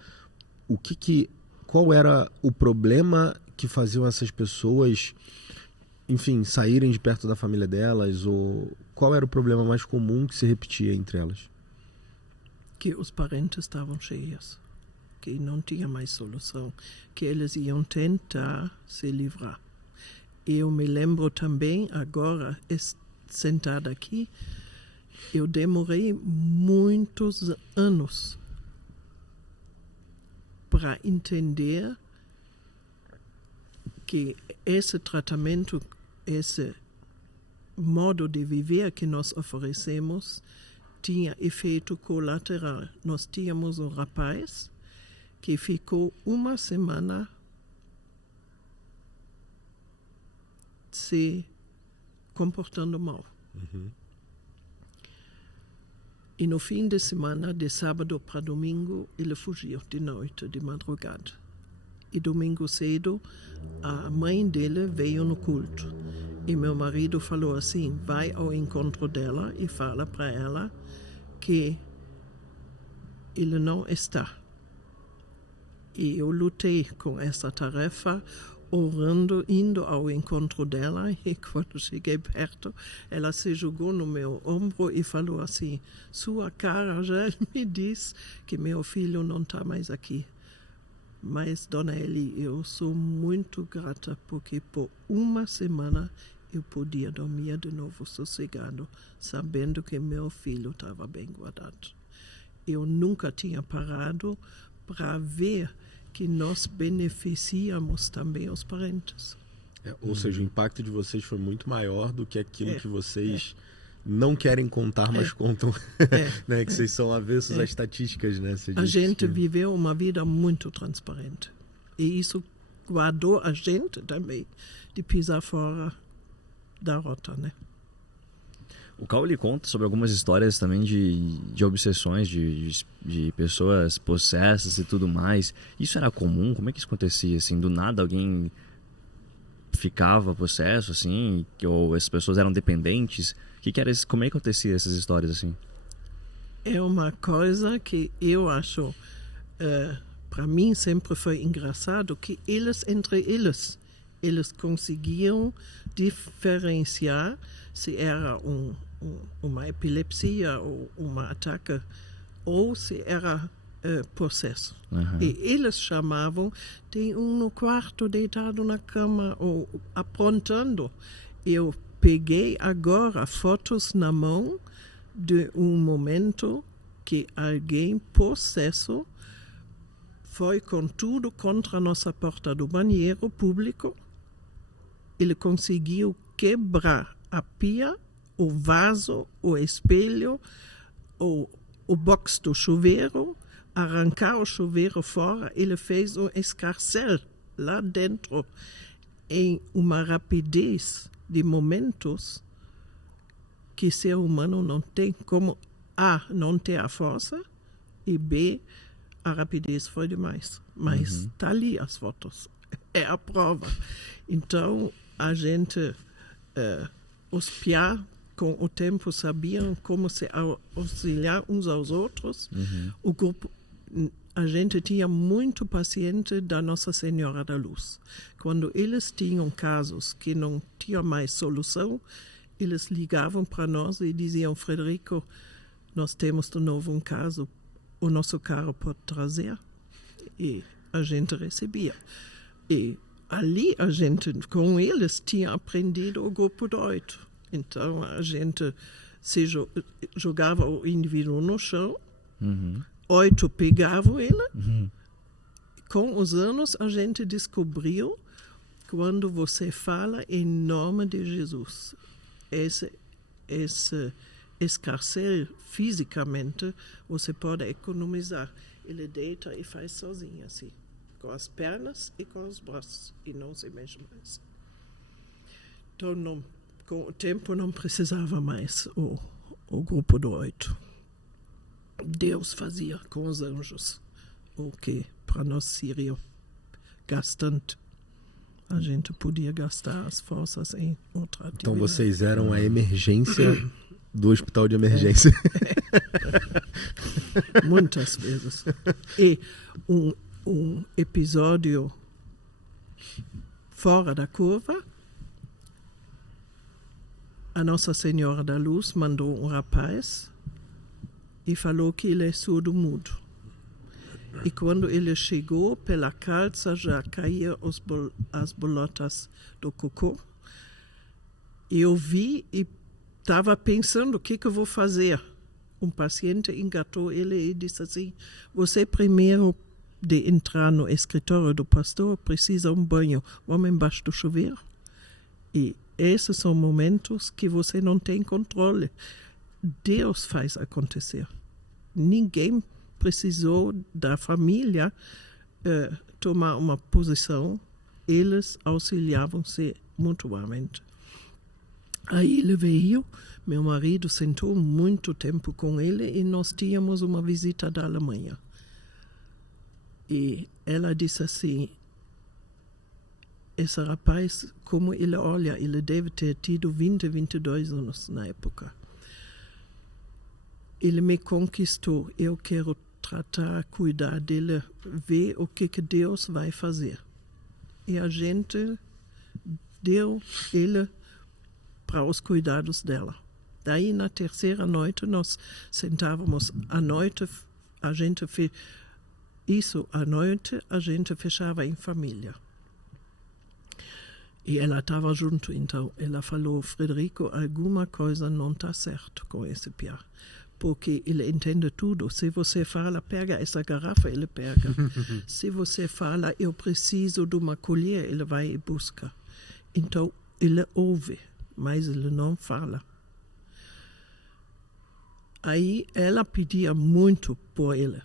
Qual era o problema que faziam essas pessoas, enfim, saírem de perto da família delas? Ou qual era o problema mais comum que se repetia entre elas? Que os parentes estavam cheios, que não tinha mais solução, que eles iam tentar se livrar. Eu me lembro também, agora, sentada aqui, eu demorei muitos anos para entender que esse tratamento, esse modo de viver que nós oferecemos, tinha efeito colateral. Nós tínhamos um rapaz que ficou uma semana se comportando mal. Uhum. E no fim de semana, de sábado para domingo, ele fugiu de noite, de madrugada. E domingo cedo, a mãe dele veio no culto. E meu marido falou assim, vai ao encontro dela e fala para ela que ele não está. E eu lutei com essa tarefa, orando, indo ao encontro dela, e quando cheguei perto, ela se jogou no meu ombro e falou assim, sua cara já me diz que meu filho não está mais aqui. Mas, Dona Eli, eu sou muito grata, porque por uma semana eu podia dormir de novo sossegado, sabendo que meu filho estava bem guardado. Eu nunca tinha parado para ver que nós beneficiamos também os parentes. Ou seja, o impacto de vocês foi muito maior do que aquilo que vocês não querem contar, mas contam, né? Que vocês são avessos às estatísticas, né? A gente viveu uma vida muito transparente. E isso guardou a gente também de pisar fora da rota, né? O Caule conta sobre algumas histórias também de obsessões, de pessoas possessas e tudo mais. Isso era comum? Como é que isso acontecia? Assim, do nada alguém ficava possesso, assim? Ou as pessoas eram dependentes? Como é que acontecia essas histórias, assim? É uma coisa que eu acho, para mim sempre foi engraçado, que entre eles conseguiam diferenciar se era uma epilepsia ou um ataque ou se era possesso. Uhum. E eles chamavam, tem um no quarto deitado na cama ou aprontando. Eu peguei agora fotos na mão de um momento que alguém possesso foi com tudo contra a nossa porta do banheiro público. Ele conseguiu quebrar a pia, o vaso, o espelho, o box do chuveiro, arrancar o chuveiro fora. Ele fez um escarcel lá dentro em uma rapidez de momentos que ser humano não tem como A, não ter a força, e B, a rapidez foi demais. Mas está ali as fotos, é a prova. Então, a gente, os piá, com o tempo, sabiam como se auxiliar uns aos outros. O grupo, a gente tinha muito paciente da Nossa Senhora da Luz. Quando eles tinham casos que não tinham mais solução, eles ligavam para nós e diziam, Frederico, nós temos de novo um caso, o nosso carro pode trazer? E a gente recebia. E ali a gente, com eles, tinha aprendido o grupo de 8. Então a gente jogava o indivíduo no chão, 8 pegavam ele. Com os anos a gente descobriu, quando você fala em nome de Jesus, esse escarcel fisicamente você pode economizar. Ele deita e faz sozinho assim. com as pernas e com os braços, e não se mexe mais. Então, não, com o tempo, não precisava mais o grupo do 8. Deus fazia com os anjos o que para nós seria gastante. A gente podia gastar as forças em outra atividade. Então vocês eram a emergência do hospital de emergência. Muitas vezes. E um episódio fora da curva, a Nossa Senhora da Luz mandou um rapaz e falou que ele é surdo-mudo. E quando ele chegou, pela calça já caíam as bolotas do cocô. Eu vi e estava pensando o que eu vou fazer. Um paciente engatou ele e disse assim: você primeiro de entrar no escritório do pastor precisa um banho. Vamos embaixo do chuveiro. E esses são momentos que você não tem controle. Deus faz acontecer. Ninguém precisou da família tomar uma posição, eles auxiliavam-se mutuamente. Aí ele veio, meu marido sentou muito tempo com ele e nós tínhamos uma visita da Alemanha. E ela disse assim: esse rapaz, como ele olha, ele deve ter tido 22 anos na época. Ele me conquistou, eu quero tratar, cuidar dele, ver o que Deus vai fazer. E a gente deu ele para os cuidados dela. Daí, na terceira noite, nós sentávamos à noite, a gente a gente fechava em família. E ela estava junto, então ela falou: Frederico, alguma coisa não está certo com esse piá. Porque ele entende tudo. Se você fala, pega essa garrafa, ele pega. Se você fala, eu preciso de uma colher, ele vai e busca. Então, ele ouve, mas ele não fala. Aí, ela pedia muito por ele.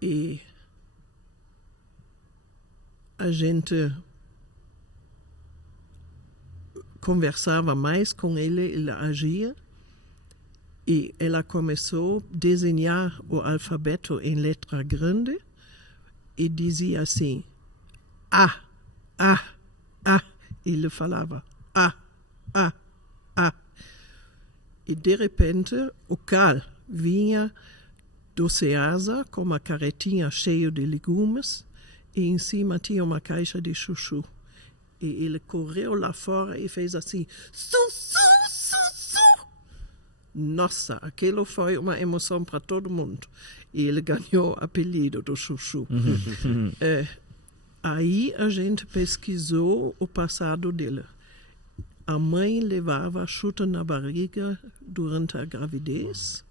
E a gente conversava mais com ele, ele agia. E ela começou a desenhar o alfabeto em letra grande e dizia assim: A, A, A. Ele falava A, A, A. E de repente o Carl vinha do Ceasa com uma carretinha cheia de legumes e em cima tinha uma caixa de chuchu. E ele correu lá fora e fez assim: su, su, su, su. Nossa, aquilo foi uma emoção para todo mundo. E ele ganhou o apelido do Chuchu. Aí a gente pesquisou o passado dele. A mãe levava chute na barriga durante a gravidez.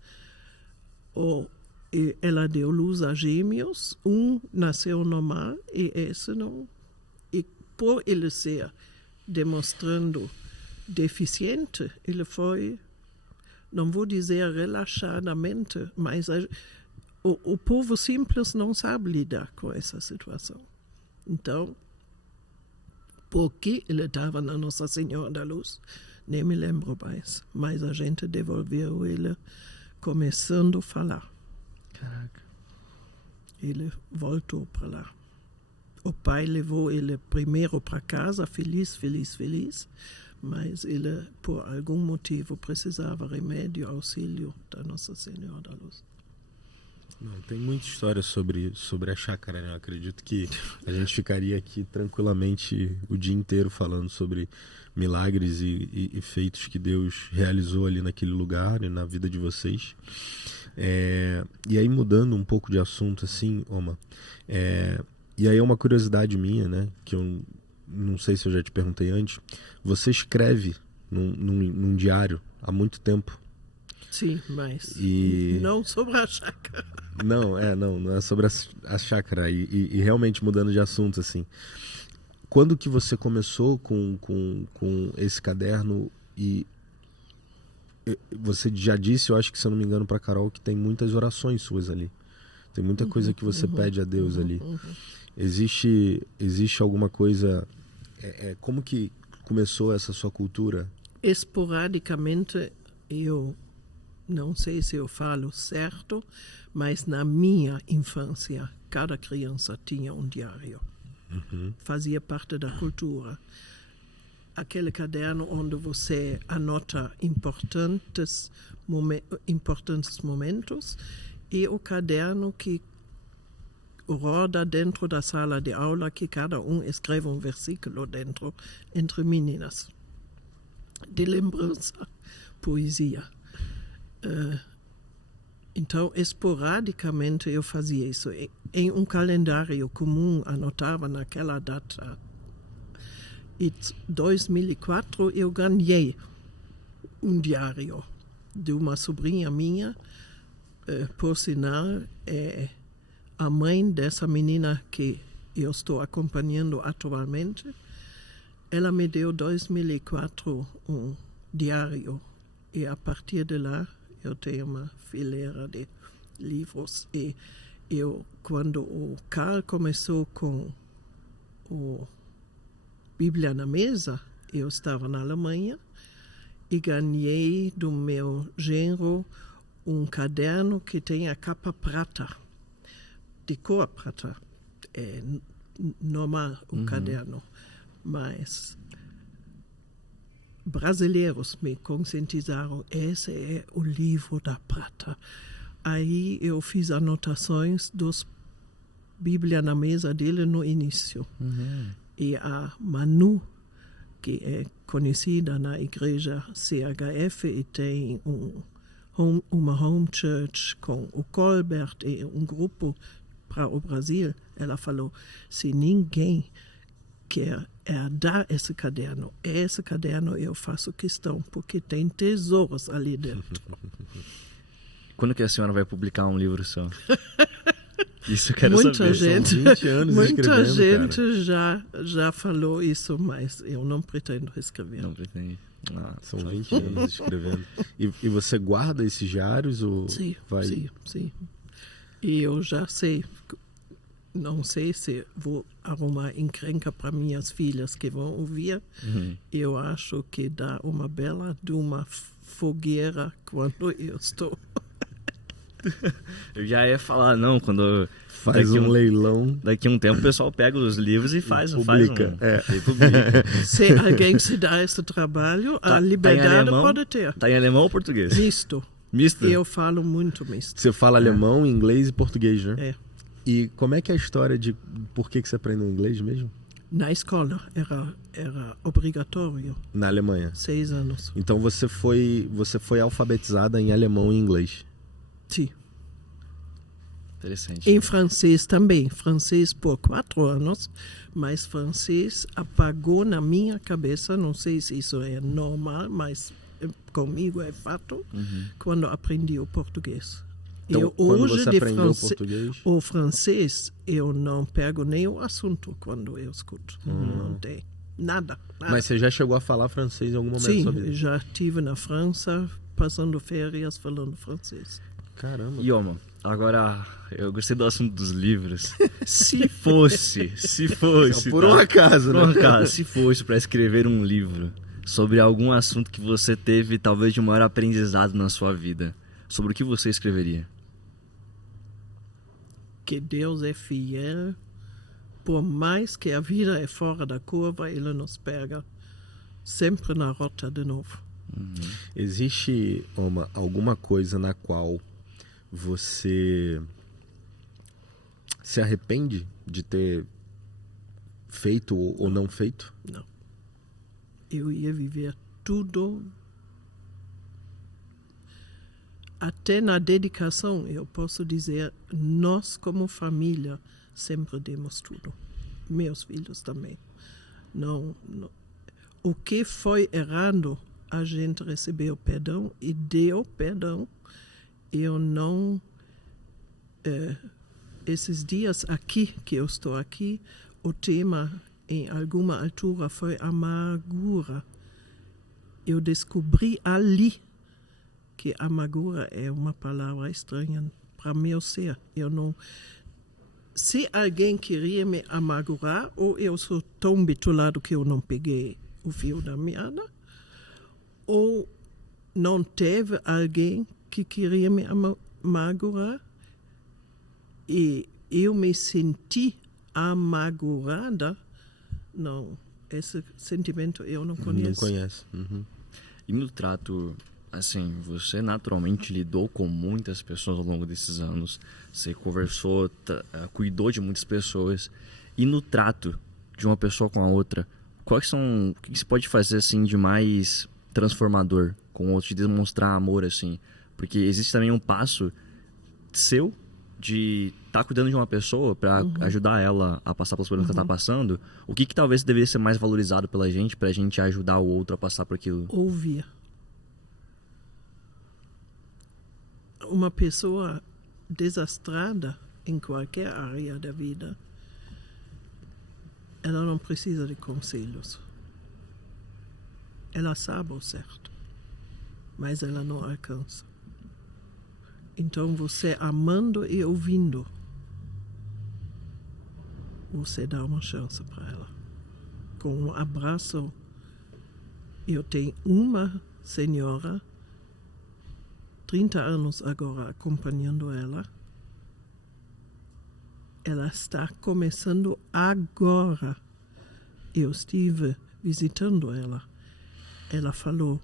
Ela deu luz a gêmeos. Um nasceu normal e esse não. E por ele ser demonstrando deficiente, ele foi, não vou dizer relaxadamente, mas o povo simples não sabe lidar com essa situação. Então, por que ele estava na Nossa Senhora da Luz? Nem me lembro mais. Mas a gente devolveu ele começando a falar. Caraca. Ele voltou para lá. O pai levou ele primeiro para casa, feliz, feliz, feliz. Mas ele, por algum motivo, precisava remédio, auxílio da Nossa Senhora da Luz. Não, tem muita história sobre a chácara, né? Eu acredito que a gente ficaria aqui tranquilamente o dia inteiro falando sobre milagres e feitos que Deus realizou ali naquele lugar e na vida de vocês. E aí, mudando um pouco de assunto, assim, Oma, e aí é uma curiosidade minha, né? Que eu não sei se eu já te perguntei antes. Você escreve num diário há muito tempo. Sim, mas não sobre a chácara. Não é sobre a chácara. E realmente, mudando de assunto, assim, quando que você começou com esse caderno? E você já disse, eu acho que, se eu não me engano, para Carol, que tem muitas orações suas ali. Tem muita coisa que você pede a Deus ali. Existe alguma coisa... como que começou essa sua cultura? Esporadicamente, eu não sei se eu falo certo, mas na minha infância, cada criança tinha um diário. Fazia parte da cultura. Aquele caderno onde você anota importantes momentos e o caderno que roda dentro da sala de aula, que cada escreve um versículo dentro, entre meninas. De lembrança, poesia. Então, esporadicamente eu fazia isso. Em um calendário comum, anotava naquela data. Em 2004 eu ganhei um diário de uma sobrinha minha, por sinal, a mãe dessa menina que eu estou acompanhando atualmente. Ela me deu em 2004 um diário e a partir de lá eu tenho uma fileira de livros e quando o Carl começou com o Bíblia na Mesa, eu estava na Alemanha e ganhei do meu genro um caderno que tem a capa prata, de cor prata. É normal o caderno, mas brasileiros me conscientizaram, esse é o livro da prata. Aí eu fiz anotações dos Bíblia na Mesa dele no início. E a Manu, que é conhecida na igreja CHF e tem uma home church com o Colbert e um grupo para o Brasil, ela falou, se ninguém quer herdar esse caderno eu faço questão, porque tem tesouros ali dentro. Quando que a senhora vai publicar um livro seu? Isso eu quero muita saber. Gente, São 20 anos muita escrevendo, gente já falou isso, mas eu não pretendo escrever. Não pretende. São 20 anos escrevendo. E você guarda esses diários? Ou Sim, vai... sim. E eu já sei, não sei se vou arrumar encrenca para minhas filhas que vão ouvir. Eu acho que dá uma bela de uma fogueira quando eu estou... Eu já ia falar, não, quando... Faz um leilão. Daqui a um tempo o pessoal pega os livros e Publica. E publica. Se alguém se dá esse trabalho, a liberdade pode ter. Tá em alemão ou português? Misto. Misto? Eu falo muito misto. Você fala alemão, inglês e português, né? É. E como é que é a história de por que você aprendeu inglês mesmo? Na escola era obrigatório. Na Alemanha. 6 anos. Então você foi alfabetizada em alemão e inglês. Sim. Interessante. Em francês também. Francês por 4 anos, mas francês apagou na minha cabeça. Não sei se isso é normal, mas comigo é fato. Quando aprendi o português. Então, eu, quando hoje, você aprendeu o português? O francês, eu não pego nem o assunto quando eu escuto. Não tem nada. Mas você já chegou a falar francês em algum momento da sua vida? Sim, já estive na França, passando férias, falando francês. Caramba. E, Oma, agora eu gostei do assunto dos livros. Se fosse, Por um acaso, por um né? acaso, se fosse para escrever um livro sobre algum assunto que você teve talvez de maior aprendizado na sua vida, sobre o que você escreveria? Que Deus é fiel, por mais que a vida é fora da curva, Ele nos pega sempre na rota de novo. Existe, Oma, alguma coisa na qual você se arrepende de ter feito ou não feito? Não. Eu ia viver tudo. Até na dedicação, eu posso dizer, nós como família sempre demos tudo. Meus filhos também. Não. O que foi errado, a gente recebeu perdão e deu perdão. Eu não... esses dias aqui, que eu estou aqui, o tema em alguma altura foi amargura. Eu descobri ali que amargura é uma palavra estranha para meu ser. Eu não... Se alguém queria me amargurar, ou eu sou tão bitolado que eu não peguei o fio da meada, ou não teve alguém que queria me amargurar e eu me senti amargurada. Não, esse sentimento eu não conheço. Não conhece. E no trato, assim, você naturalmente lidou com muitas pessoas ao longo desses anos. Você conversou, cuidou de muitas pessoas. E no trato de uma pessoa com a outra, o que você pode fazer assim de mais transformador com o outro, de demonstrar amor assim? Porque existe também um passo seu de estar cuidando de uma pessoa para ajudar ela a passar pelos problemas que ela está passando. O que talvez deveria ser mais valorizado pela gente, para a gente ajudar o outro a passar por aquilo? Ouvir. Uma pessoa desastrada em qualquer área da vida, ela não precisa de conselhos. Ela sabe o certo, mas ela não alcança. Então você amando e ouvindo, você dá uma chance para ela. Com um abraço. Eu tenho uma senhora, 30 anos agora, acompanhando ela. Ela está começando agora. Eu estive visitando ela. Ela falou,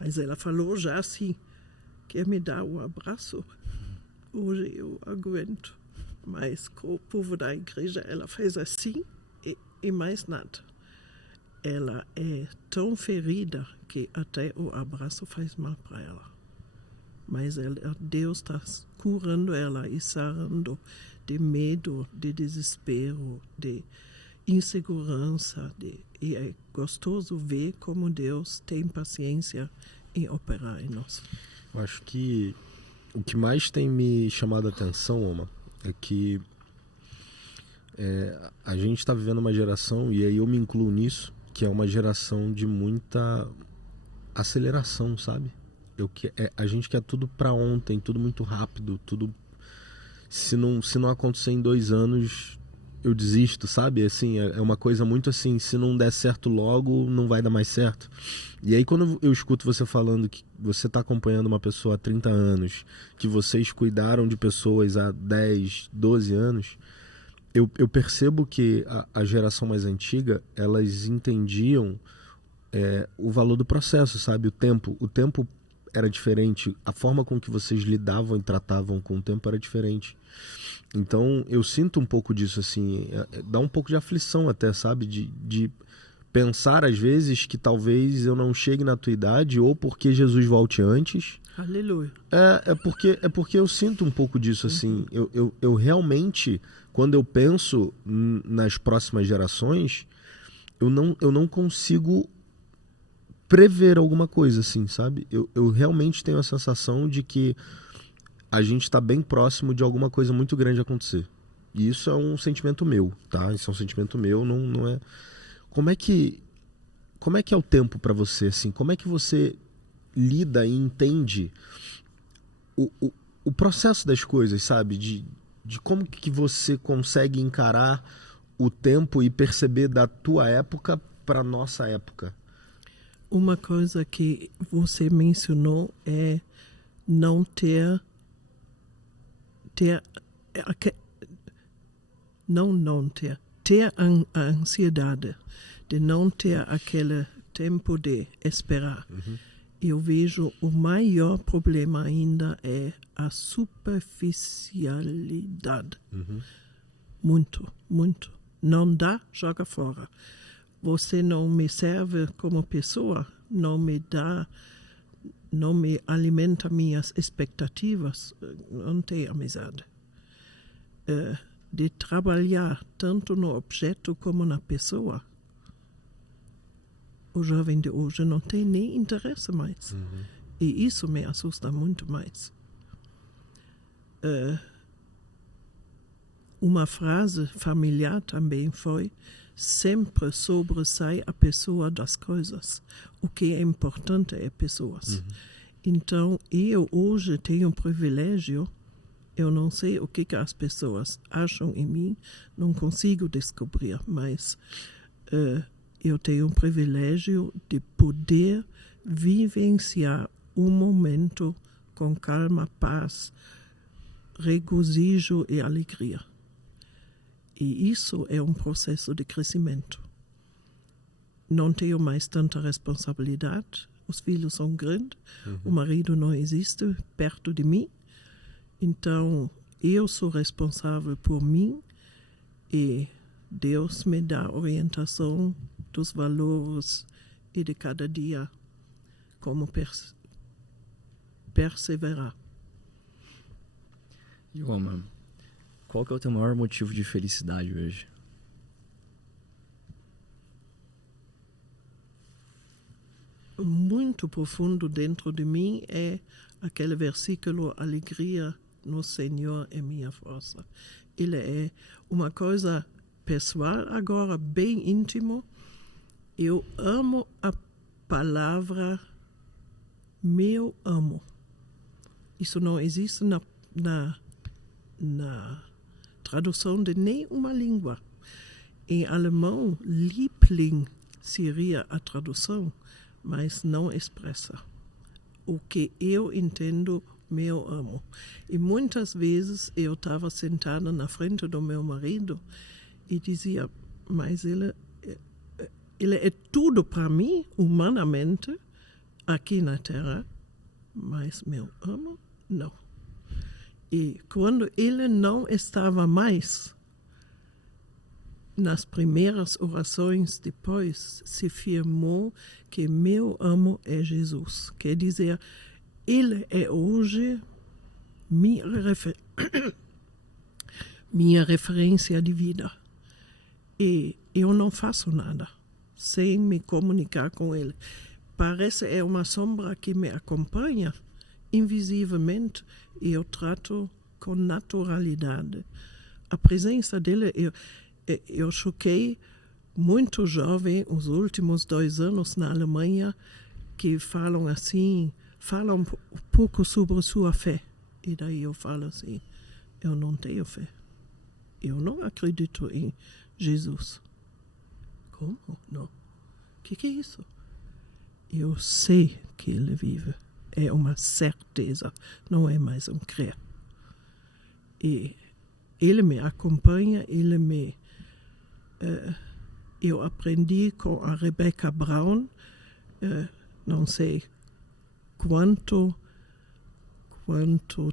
mas ela falou já assim, quer me dar um abraço? Hoje eu aguento. Mas com o povo da igreja, ela fez assim e mais nada. Ela é tão ferida que até o abraço faz mal para ela. Mas Deus está curando ela e sarando de medo, de desespero, de insegurança. E é gostoso ver como Deus tem paciência em operar em nós. Eu acho que o que mais tem me chamado a atenção, Oma, é que a gente está vivendo uma geração, e aí eu me incluo nisso, que é uma geração de muita aceleração, sabe? A gente quer tudo para ontem, tudo muito rápido, tudo... Se não acontecer em 2 anos, eu desisto, sabe? Assim, é uma coisa muito assim, se não der certo logo, não vai dar mais certo. E aí quando eu escuto você falando que você está acompanhando uma pessoa há 30 anos, que vocês cuidaram de pessoas há 10, 12 anos, eu percebo que a geração mais antiga, elas entendiam o valor do processo, sabe? O tempo era diferente, a forma com que vocês lidavam e tratavam com o tempo era diferente. Então eu sinto um pouco disso, assim, dá um pouco de aflição até, sabe? De pensar às vezes que talvez eu não chegue na tua idade, ou porque Jesus volte antes. Aleluia. É porque eu sinto um pouco disso, assim. Eu realmente, quando eu penso nas próximas gerações, eu não consigo prever alguma coisa, assim, sabe? Eu realmente tenho a sensação de que a gente está bem próximo de alguma coisa muito grande acontecer. E isso é um sentimento meu, tá? Isso é um sentimento meu, não é... Como é que é o tempo para você, assim? Como é que você lida e entende o processo das coisas, sabe? De como que você consegue encarar o tempo e perceber da tua época para nossa época? Uma coisa que você mencionou é não ter a ansiedade de não ter aquele tempo de esperar. Eu vejo o maior problema ainda é a superficialidade. Muito, muito. Não dá, joga fora. Você não me serve como pessoa, não me alimenta minhas expectativas, não tem amizade. De trabalhar tanto no objeto como na pessoa, o jovem de hoje não tem nem interesse mais. E isso me assusta muito mais. Uma frase familiar também foi: sempre sobressai a pessoa das coisas. O que é importante é pessoas. Então, eu hoje tenho o privilégio Eu não sei o que as pessoas acham em mim, não consigo descobrir, mas eu tenho o privilégio de poder vivenciar um momento com calma, paz, regozijo e alegria. E isso é um processo de crescimento. Não tenho mais tanta responsabilidade, os filhos são grandes, o marido não existe perto de mim, então eu sou responsável por mim e Deus me dá orientação dos valores e de cada dia como perseverar. Joama, qual que é o teu maior motivo de felicidade hoje? Muito profundo dentro de mim é aquele versículo: alegria no Senhor é minha força. Ele é uma coisa pessoal, agora bem íntimo. Eu amo a palavra meu amo. Isso não existe na tradução de nenhuma língua. Em alemão, Liebling seria a tradução, mas não expressa o que eu entendo, meu amo. E muitas vezes eu estava sentada na frente do meu marido e dizia, mas ele é tudo para mim, humanamente, aqui na Terra, mas meu amo, não. E quando ele não estava mais, nas primeiras orações depois, se firmou que meu amo é Jesus. Quer dizer, ele é hoje minha referência de vida. E eu não faço nada sem me comunicar com ele. Parece é uma sombra que me acompanha invisivelmente e eu trato com naturalidade. A presença dele, eu choquei muito jovem, os últimos 2 anos na Alemanha, que falam assim, falam um pouco sobre sua fé. E daí eu falo assim, eu não tenho fé. Eu não acredito em Jesus. Como? Não. O que é isso? Eu sei que ele vive. É uma certeza, não é mais um crer. E ele me acompanha, eu aprendi com a Rebecca Brown, não sei quanto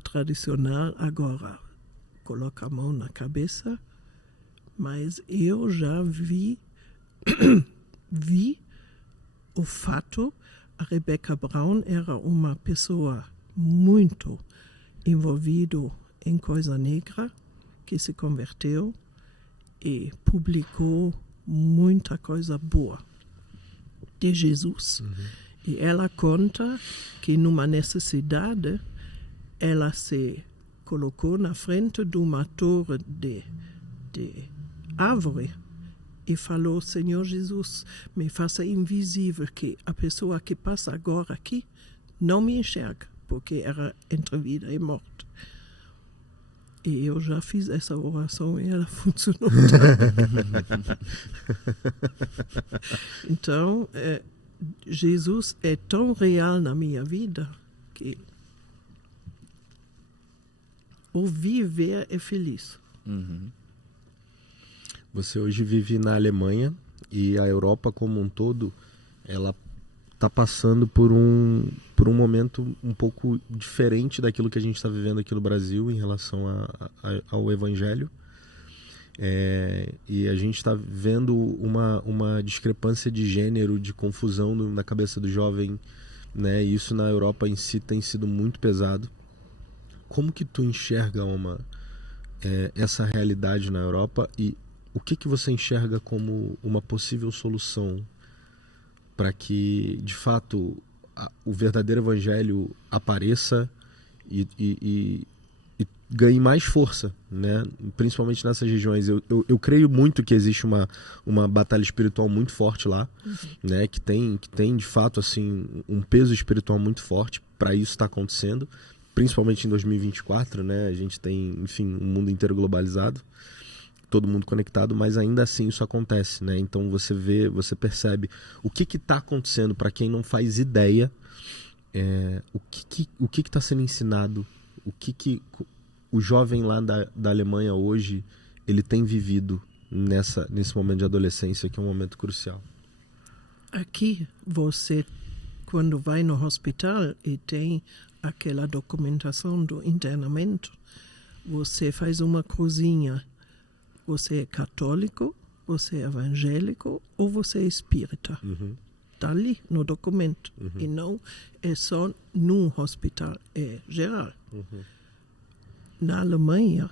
tradicional agora, coloca a mão na cabeça, mas eu já vi o fato. A Rebecca Brown era uma pessoa muito envolvida em coisa negra, que se converteu e publicou muita coisa boa de Jesus. E ela conta que numa necessidade, ela se colocou na frente de uma torre de árvore e falou, Senhor Jesus, me faça invisível que a pessoa que passa agora aqui não me enxerga, porque era entre vida e morte. E eu já fiz essa oração e ela funcionou. Então, Jesus é tão real na minha vida que ouvir, ver é feliz. Você hoje vive na Alemanha e a Europa como um todo, ela está passando por um momento um pouco diferente daquilo que a gente está vivendo aqui no Brasil em relação ao Evangelho. E a gente está vendo uma discrepância de gênero, de confusão na cabeça do jovem, né? E isso na Europa em si tem sido muito pesado. Como que tu enxerga essa realidade na Europa e o que você enxerga como uma possível solução para que, de fato, o verdadeiro evangelho apareça e ganhe mais força, né? Principalmente nessas regiões. Eu creio muito que existe uma batalha espiritual muito forte lá, né? Que tem, de fato, assim, um peso espiritual muito forte para isso estar acontecendo. principalmente em 2024, né? A gente tem, enfim, um mundo inteiro globalizado, todo mundo conectado, mas ainda assim isso acontece, né? Então você vê, você percebe o que está acontecendo para quem não faz ideia, o que está sendo ensinado, o que o jovem lá da Alemanha hoje ele tem vivido nesse momento de adolescência, que é um momento crucial. Aqui você, quando vai no hospital e tem aquela documentação do internamento, você faz uma cruzinha. Você é católico, você é evangélico ou você é espírita. Está ali no documento. E não é só num hospital, é geral. Na Alemanha,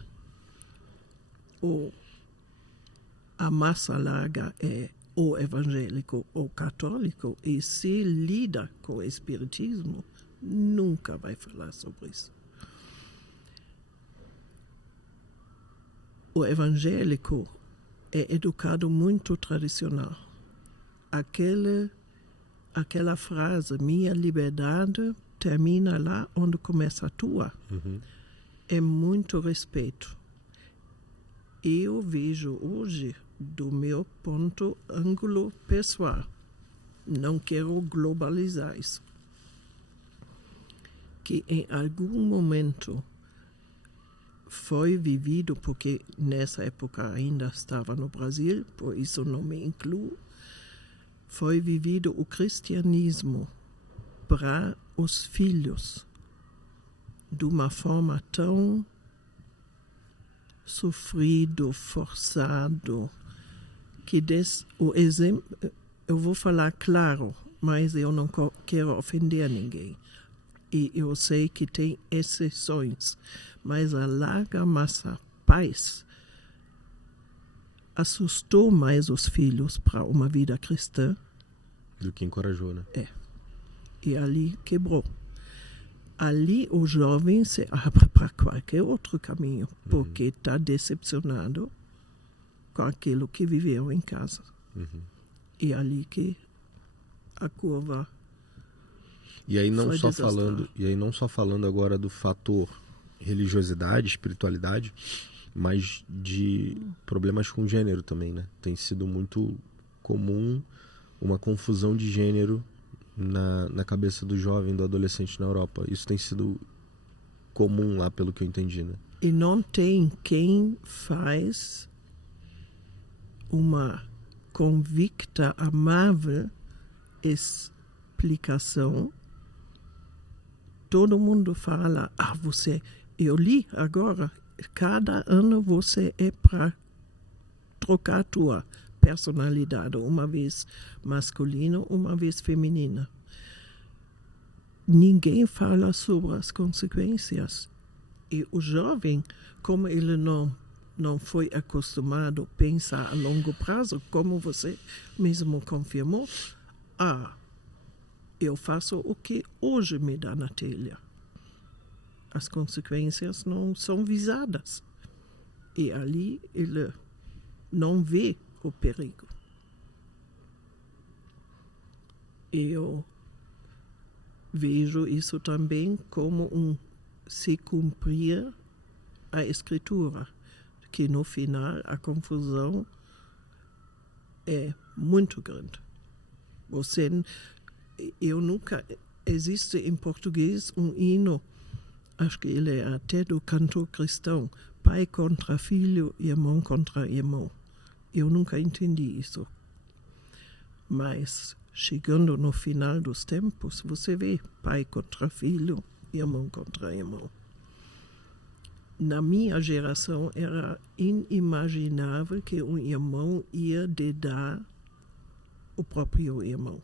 a massa larga é ou evangélico ou católico, e se lida com o espiritismo, nunca vai falar sobre isso. O evangélico é educado muito tradicional. Aquela frase, minha liberdade termina lá onde começa a tua, é muito respeito. Eu vejo hoje, do meu ponto ângulo pessoal, não quero globalizar isso, que em algum momento foi vivido, porque nessa época ainda estava no Brasil, por isso não me incluo, foi vivido o cristianismo para os filhos de uma forma tão sofrido, forçado, que o exemplo, eu vou falar claro, mas eu não quero ofender ninguém. E eu sei que tem exceções, mas a larga massa, pais, assustou mais os filhos para uma vida cristã do que encorajou, né? E ali quebrou. Ali o jovem se abre para qualquer outro caminho, porque está decepcionado com aquilo que viveu em casa. E ali que a curva E aí não foi só desastrada. falando agora do fator religiosidade, espiritualidade, mas de problemas com gênero também, né? Tem sido muito comum uma confusão de gênero na cabeça do jovem, do adolescente na Europa. Isso tem sido comum lá, pelo que eu entendi, né? E não tem quem faz uma convicta, amável explicação. Todo mundo fala, eu li agora, cada ano você é para trocar tua personalidade, uma vez masculina, uma vez feminina. Ninguém fala sobre as consequências. E o jovem, como ele não foi acostumado a pensar a longo prazo, como você mesmo confirmou, eu faço o que hoje me dá na telha. As consequências não são visadas. E ali ele não vê o perigo. Eu vejo isso também como se cumprir a escritura, que no final a confusão é muito grande. Existe em português um hino, acho que ele é até do cantor cristão, pai contra filho, irmão contra irmão. Eu nunca entendi isso. Mas, chegando no final dos tempos, você vê pai contra filho, irmão contra irmão. Na minha geração, era inimaginável que um irmão ia dedar o próprio irmão.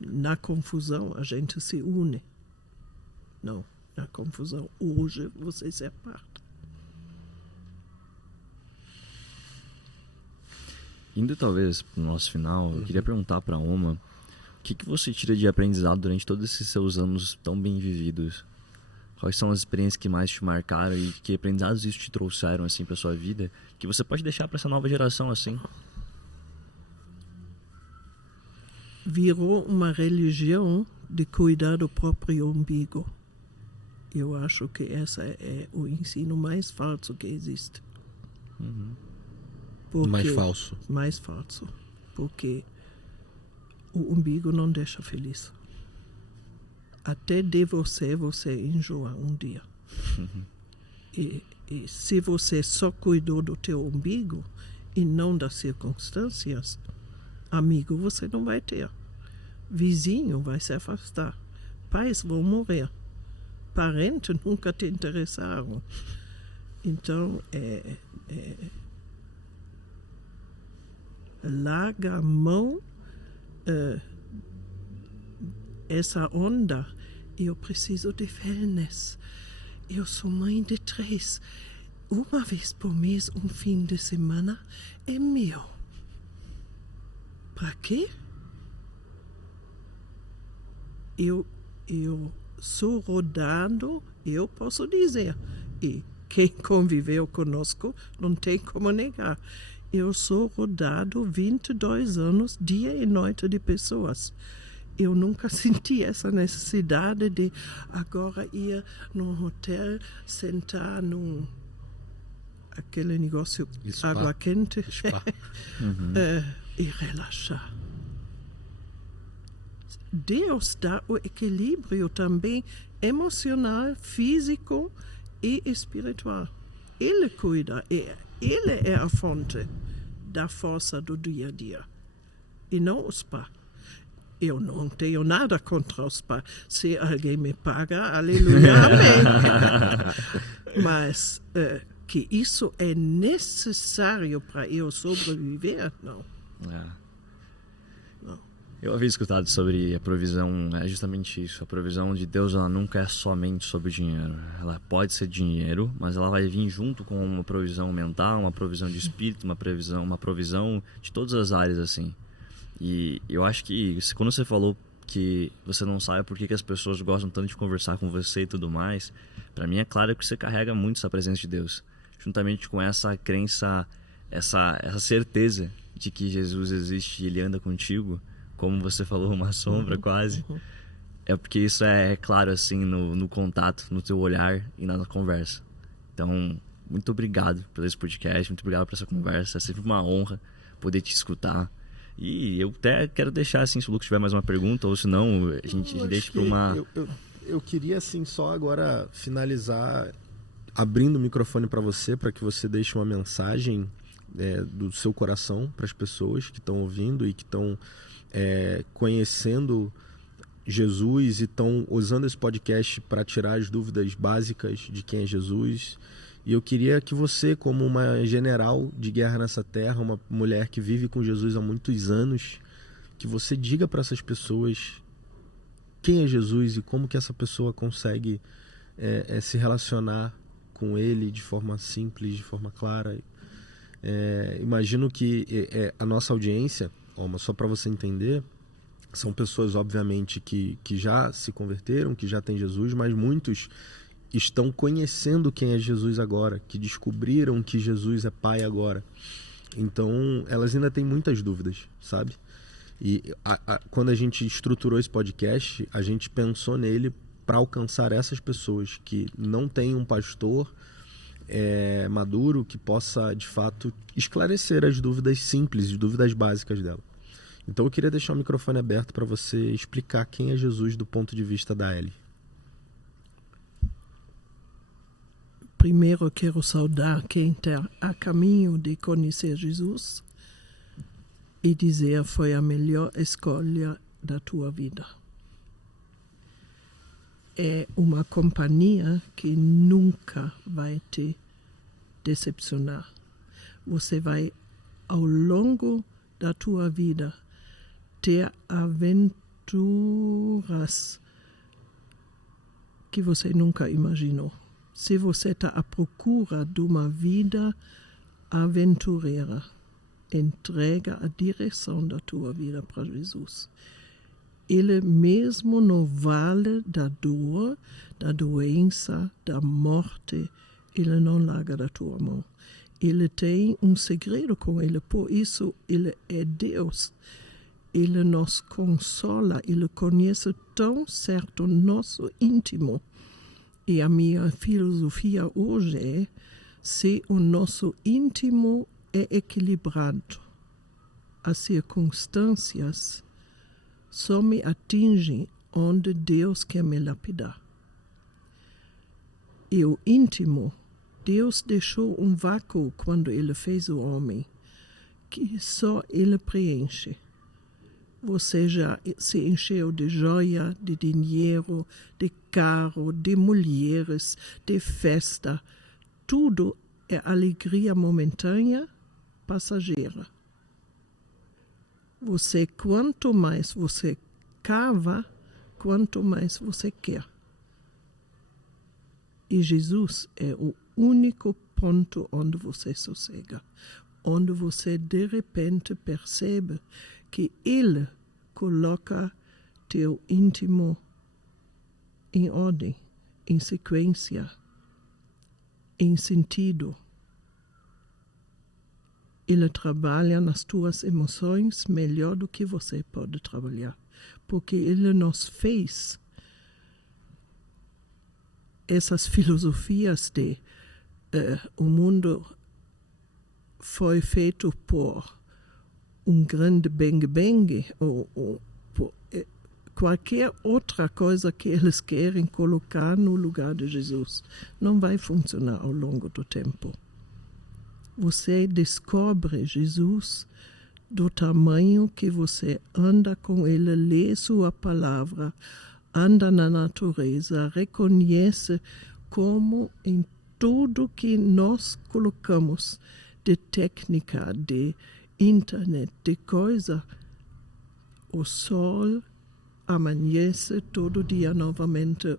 Na confusão, a gente se une. Não, na confusão, hoje você se aparta. Indo talvez para o nosso final, eu queria perguntar para a Oma, o que você tira de aprendizado durante todos esses seus anos tão bem vividos? Quais são as experiências que mais te marcaram e que aprendizados isso te trouxeram assim para sua vida, que você pode deixar para essa nova geração assim? Virou uma religião de cuidar do próprio umbigo. Eu acho que esse é o ensino mais falso que existe. Mais falso. Mais falso. Porque o umbigo não deixa feliz. Até de você enjoa um dia. E se você só cuidou do teu umbigo e não das circunstâncias, amigo você não vai ter. Vizinho vai se afastar. Pais vão morrer. Parentes nunca te interessaram. Então, larga a mão essa onda. Eu preciso de wellness. Eu sou mãe de 3. Uma vez por mês, um fim de semana é meu. Para quê? Eu sou rodado, eu posso dizer, e quem conviveu conosco não tem como negar. Eu sou rodado 22 anos, dia e noite de pessoas. Eu nunca senti essa necessidade de agora ir num hotel, sentar num aquele negócio Spa. água quente Spa. e relaxar. Deus dá o equilíbrio também emocional, físico e espiritual. Ele cuida, ele é a fonte da força do dia a dia e não o spa. Eu não tenho nada contra o spa. Se alguém me paga, aleluia, amém. Mas que isso é necessário para eu sobreviver, não. Eu havia escutado sobre a provisão, é justamente isso. A provisão de Deus, ela nunca é somente sobre dinheiro. Ela pode ser dinheiro, mas ela vai vir junto com uma provisão mental, uma provisão de espírito, uma provisão de todas as áreas, assim. E eu acho que quando você falou que você não sabe por que as pessoas gostam tanto de conversar com você e tudo mais, para mim é claro que você carrega muito essa presença de Deus, juntamente com essa crença, essa certeza de que Jesus existe e Ele anda contigo, como você falou, uma sombra quase. É porque isso é claro assim no contato, no teu olhar e na conversa. Então, muito obrigado por esse podcast, muito obrigado por essa conversa. É sempre uma honra poder te escutar. E eu até quero deixar assim, se o Lucas tiver mais uma pergunta, ou se não, a gente deixa para uma... Eu queria assim só agora finalizar abrindo o microfone para você, para que você deixe uma mensagem do seu coração para as pessoas que estão ouvindo e que estão conhecendo Jesus e estão usando esse podcast para tirar as dúvidas básicas de quem é Jesus. E eu queria que você, como uma general de guerra nessa terra, uma mulher que vive com Jesus há muitos anos, que você diga para essas pessoas quem é Jesus e como que essa pessoa consegue se relacionar com Ele de forma simples, de forma clara. Imagino que a nossa audiência, mas só para você entender, são pessoas, obviamente, que já se converteram, que já têm Jesus, mas muitos estão conhecendo quem é Jesus agora, que descobriram que Jesus é Pai agora. Então, elas ainda têm muitas dúvidas, sabe? E quando a gente estruturou esse podcast, a gente pensou nele para alcançar essas pessoas que não têm um pastor maduro que possa, de fato, esclarecer as dúvidas simples, as dúvidas básicas dela. Então, eu queria deixar o microfone aberto para você explicar quem é Jesus do ponto de vista da Ellie. Primeiro, quero saudar quem está a caminho de conhecer Jesus e dizer foi a melhor escolha da tua vida. É uma companhia que nunca vai te decepcionar. Você vai, ao longo da tua vida, ter aventuras que você nunca imaginou. Se você está à procura de uma vida aventureira, entrega a direção da tua vida para Jesus. Ele mesmo no vale da dor, da doença, da morte, ele não larga da tua mão. Ele tem um segredo com ele, por isso ele é Deus. Ele nos consola, ele conhece tão certo nosso íntimo, E a minha filosofia hoje é: se o nosso íntimo é equilibrado, as circunstâncias só me atingem onde Deus quer me lapidar. E o íntimo, Deus deixou um vácuo quando Ele fez o homem, que só Ele preenche. Você já se encheu de joia, de dinheiro, de carro, de mulheres, de festa. Tudo é alegria momentânea, passageira. Quanto mais você cava, quanto mais você quer. E Jesus é o único ponto onde você sossega, onde você de repente percebe que Ele coloca teu íntimo em ordem, em sequência, em sentido. Ele trabalha nas tuas emoções melhor do que você pode trabalhar, porque Ele nos fez essas filosofias de o mundo foi feito por um grande bang-bang, ou por qualquer outra coisa que eles querem colocar no lugar de Jesus. Não vai funcionar ao longo do tempo. Você descobre Jesus do tamanho que você anda com Ele, lê sua palavra, anda na natureza, reconhece como em tudo que nós colocamos de técnica, de internet, de coisa, o sol amanhece todo dia novamente,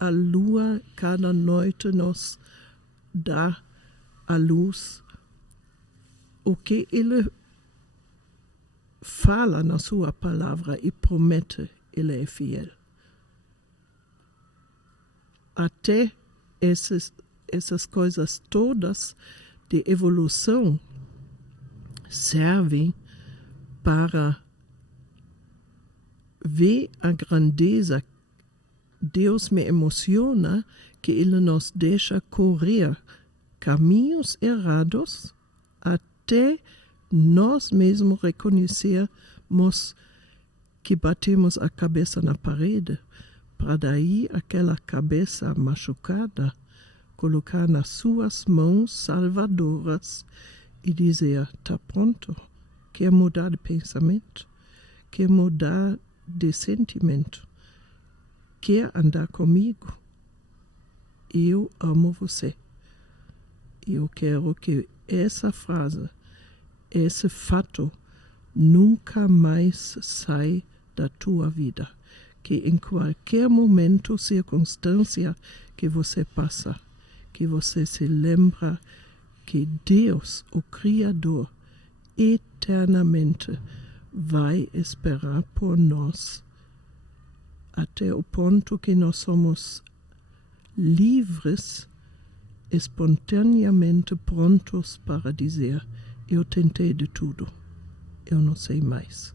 a lua cada noite nos dá a luz. O que Ele fala na sua palavra e promete, Ele é fiel. Até essas coisas todas de evolução servem para ver a grandeza. Deus me emociona que Ele nos deixa correr caminhos errados até nós mesmos reconhecermos que batemos a cabeça na parede, para daí aquela cabeça machucada colocar nas suas mãos salvadoras e dizer: está pronto? Quer mudar de pensamento? Quer mudar de sentimento? Quer andar comigo? Eu amo você. Eu quero que essa frase, esse fato, nunca mais saia da tua vida. Que em qualquer momento, circunstância que você passa, que você se lembra que Deus, o Criador, eternamente vai esperar por nós até o ponto que nós somos livres, espontaneamente prontos para dizer: eu tentei de tudo, eu não sei mais,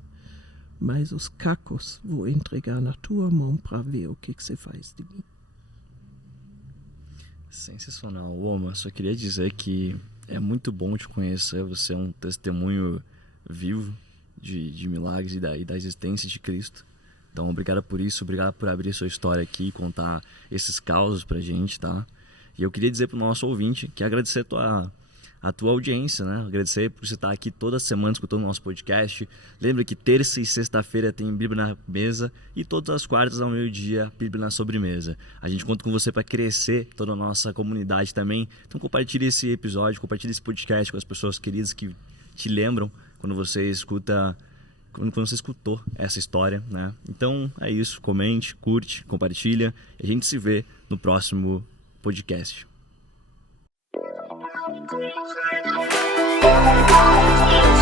mas os cacos vou entregar na tua mão para ver o que você faz de mim. Sensacional. Oma, só queria dizer que é muito bom te conhecer. Você é um testemunho vivo de milagres e da existência de Cristo. Então, obrigado por isso, obrigado por abrir sua história aqui e contar esses causos pra gente, tá? E eu queria dizer pro nosso ouvinte que agradecer a tua audiência, né? Agradecer por você estar aqui toda semana escutando o nosso podcast. Lembra que terça e sexta-feira tem Bíblia na Mesa e todas as quartas ao meio-dia Bíblia na Sobremesa. A gente conta com você para crescer toda a nossa comunidade também. Então compartilhe esse episódio, compartilhe esse podcast com as pessoas queridas que te lembram quando você escutou essa história, né? Então é isso, comente, curte, compartilha e a gente se vê no próximo podcast. We'll be right back.